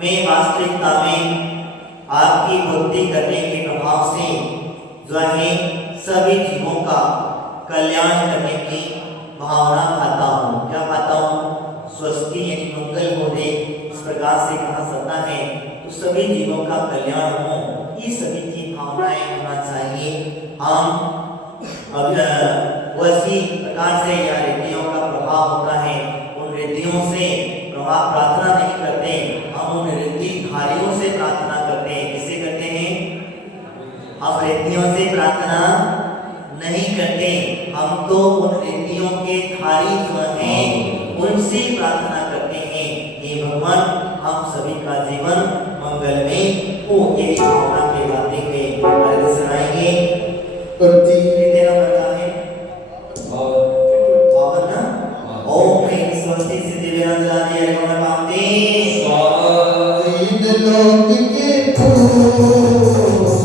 मैं वास्तविकता में आपकी भक्ति करने के प्रभाव से जो है सभी जीवों का कल्याण करने की भावना खाता हूँ। क्या खाता हूँ? स्वस्ति यानी मंगल हो दे, इस प्रकार से कहा सकता है तो सभी जीवों का कल्याण हो, ये सभी की भावनाएं होना चाहिए। हम उसी प्रकार से यह रिद्धियों का प्रभाव होता है। उन रिद्धियों से प्रभाव प्रार्थना नहीं करते, हम उन रिद्धिधारियों से प्रार्थना करते हैं। किससे करते हैं? हम रिद्धियों से प्रार्थना नहीं करते, हम तो उन रिद्धियों के थारी जो हैं उनसे प्रार्थना करते हैं। हे भगवान, हम सभी का जीवन मंगलमय हो, ये भावना के गाते हुए अर्घ सुनाएंगे। प्रति तेरा पता है और पावन ना। ओम ह्रीं स्वस्ति सिद्धि विनाशाय अर्घ पावते। तीन लोक के फूल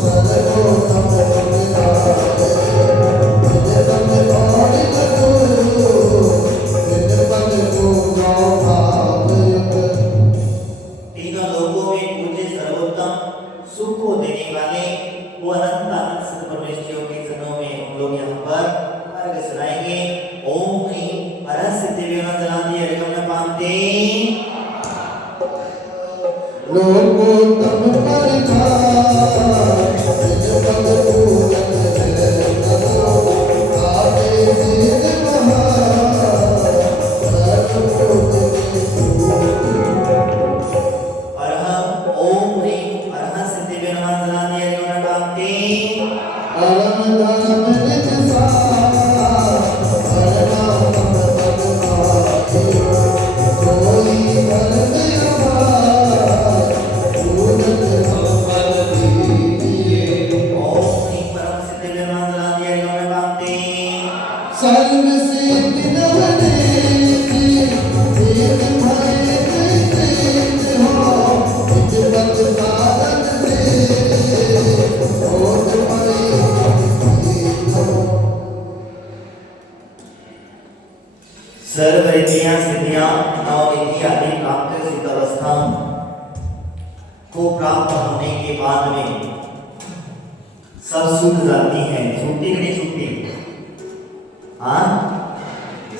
सर्वोत्तम प्रभुदाय, निज संग भारि लघु, निज पद पूजा भावयुक्त। तीनों लोकों में पूज्य सर्वोत्तम सुख को देने वाले वो अनंत अनंत सत्परमेश्वरियों के चरणों में हम लोग यहाँ पर अर्घ सुनाएंगे। ओम ह्रीं हरः सिद्धि विनाशाय अर्घ पावते। लोकोत्तम परिधान, निज पद पूजन करो, आगे सिद्ध महान, सर्वभूत अरहं ओम ह्रीं हरः सिद्धि विनाशाय अर्घ पावते। परम धर्म निज सार, परम पद पाहि, कोई धर्म अपार, पूजन संपद दीजिए। ओम ह्रीं परम सिद्धि विनाशाय अर्घ पावते। सर्व सिद्धि नवनीति, वेद भय कृत हो, निज पद साधन से, ओज परि सर्व रिद्धियां सिद्धियां नव निधि आदि प्राप्त सिद्ध अवस्था को प्राप्त होने के बाद में सब सूख जाती हैं। छूटती कि नहीं छूटती? हाँ,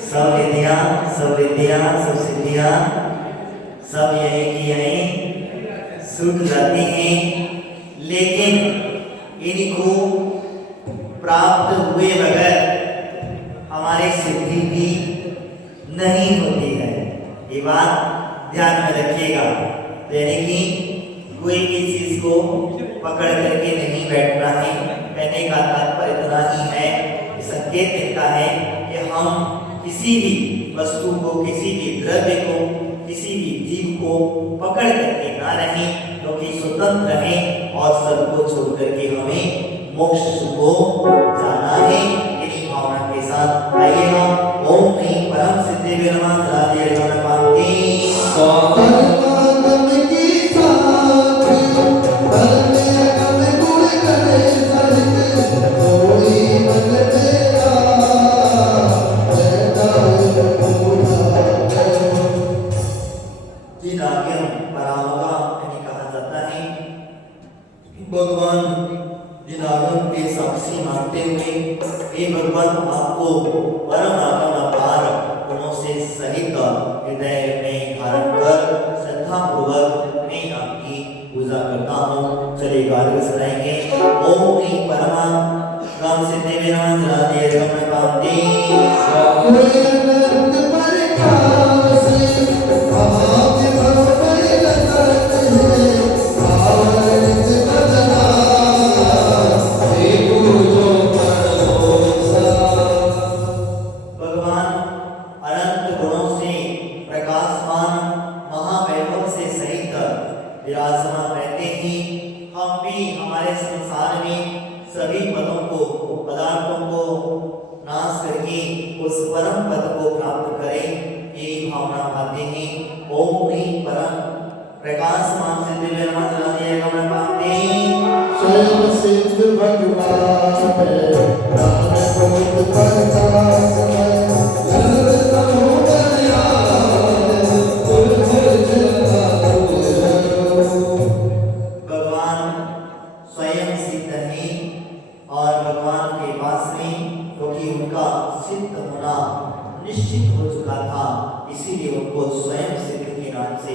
सब रिद्धियां सब सिद्धियां सब यही की यही सूख जाती हैं, लेकिन इनको प्राप्त हुए बगैर हमारी सिद्धि भी नहीं होती है। ये बात ध्यान में रखिएगा। यानी कि कोई भी चीज को पकड़ करके नहीं बैठना है। कहने का तात्पर्य इतना ही है, संकेत देता है कि हम किसी भी वस्तु को, किसी भी द्रव्य को, किसी भी जीव को पकड़ करके ना रहें, क्योंकि स्वतंत्र रहें और सबको छोड़ करके हमें मोक्ष को जाना है। इन्हीं भावना के साथ आइएगा। ओम ह्रीं परम सिद्धि विनाशाय अर्घ पावते। परमात्म की साथ, धर्म अगम गुण करे सहित, कोई मन तेरा, जयदायक पूजा। जिन आज्ञा परामगा यानी कहा जाता है, भगवान जिन आगम के साक्षी मानते हुए, हे भगवान, आपको परम आगम अपार गुणों से सहित हृदय में धारण कर श्रद्धा पूर्वक मैं आपकी पूजा करता हूँ। चलिए गार्ग सुनाएंगे। ओम ह्रीं परमा राम सिद्धि विनाशाय अर्घ पावते। कोई अनंत प्रकाश, महाविभव परिलसत है, आवरणित बदना, हे पूजो परमोसा। भगवान अनंत गुणों से प्रकाशमान महावैभव से सहित विराजमान रहते हैं। हम भी हमारे संसार में सभी पदों को, पदार्थों को नाश करके उस परम पद को प्राप्त करें, ये भावना पाते हैं। ओम ह्रीं परम प्रकाशमान सिद्धि विनाशाय अर्घ पावते। स्वयं सिद्ध भगवान है, ज्ञान बोध प्रकाशमय, जगत प्रभु कल्याण, तुलसी जगता तुलरो। भगवान स्वयं सिद्ध हैं और भगवान के पास में, क्योंकि उनका सिद्ध होना निश्चित हो चुका था, इसीलिए उनको स्वयं सिद्ध के नाम से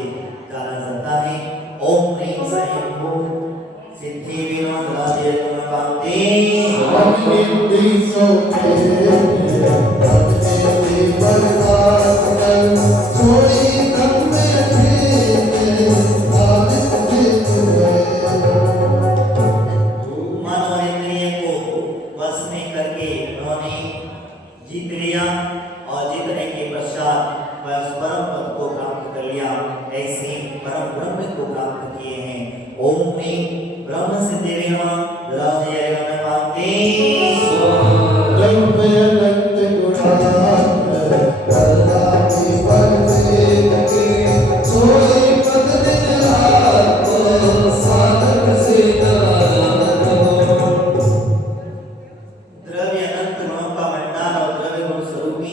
जाना जाता है। ओम ह्रीं स्वयं सिद्धि विनाशाय अर्घ पावते। स्वामी निधि सोते, अपने प्रकाश कर, छोड़ी ब्रह्म अधीन, आदित्य तुझे। मन और इंद्रिय को वश में करके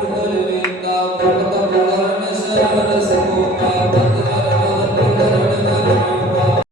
पुरगल वेता भक्त बलर में सरवर सको का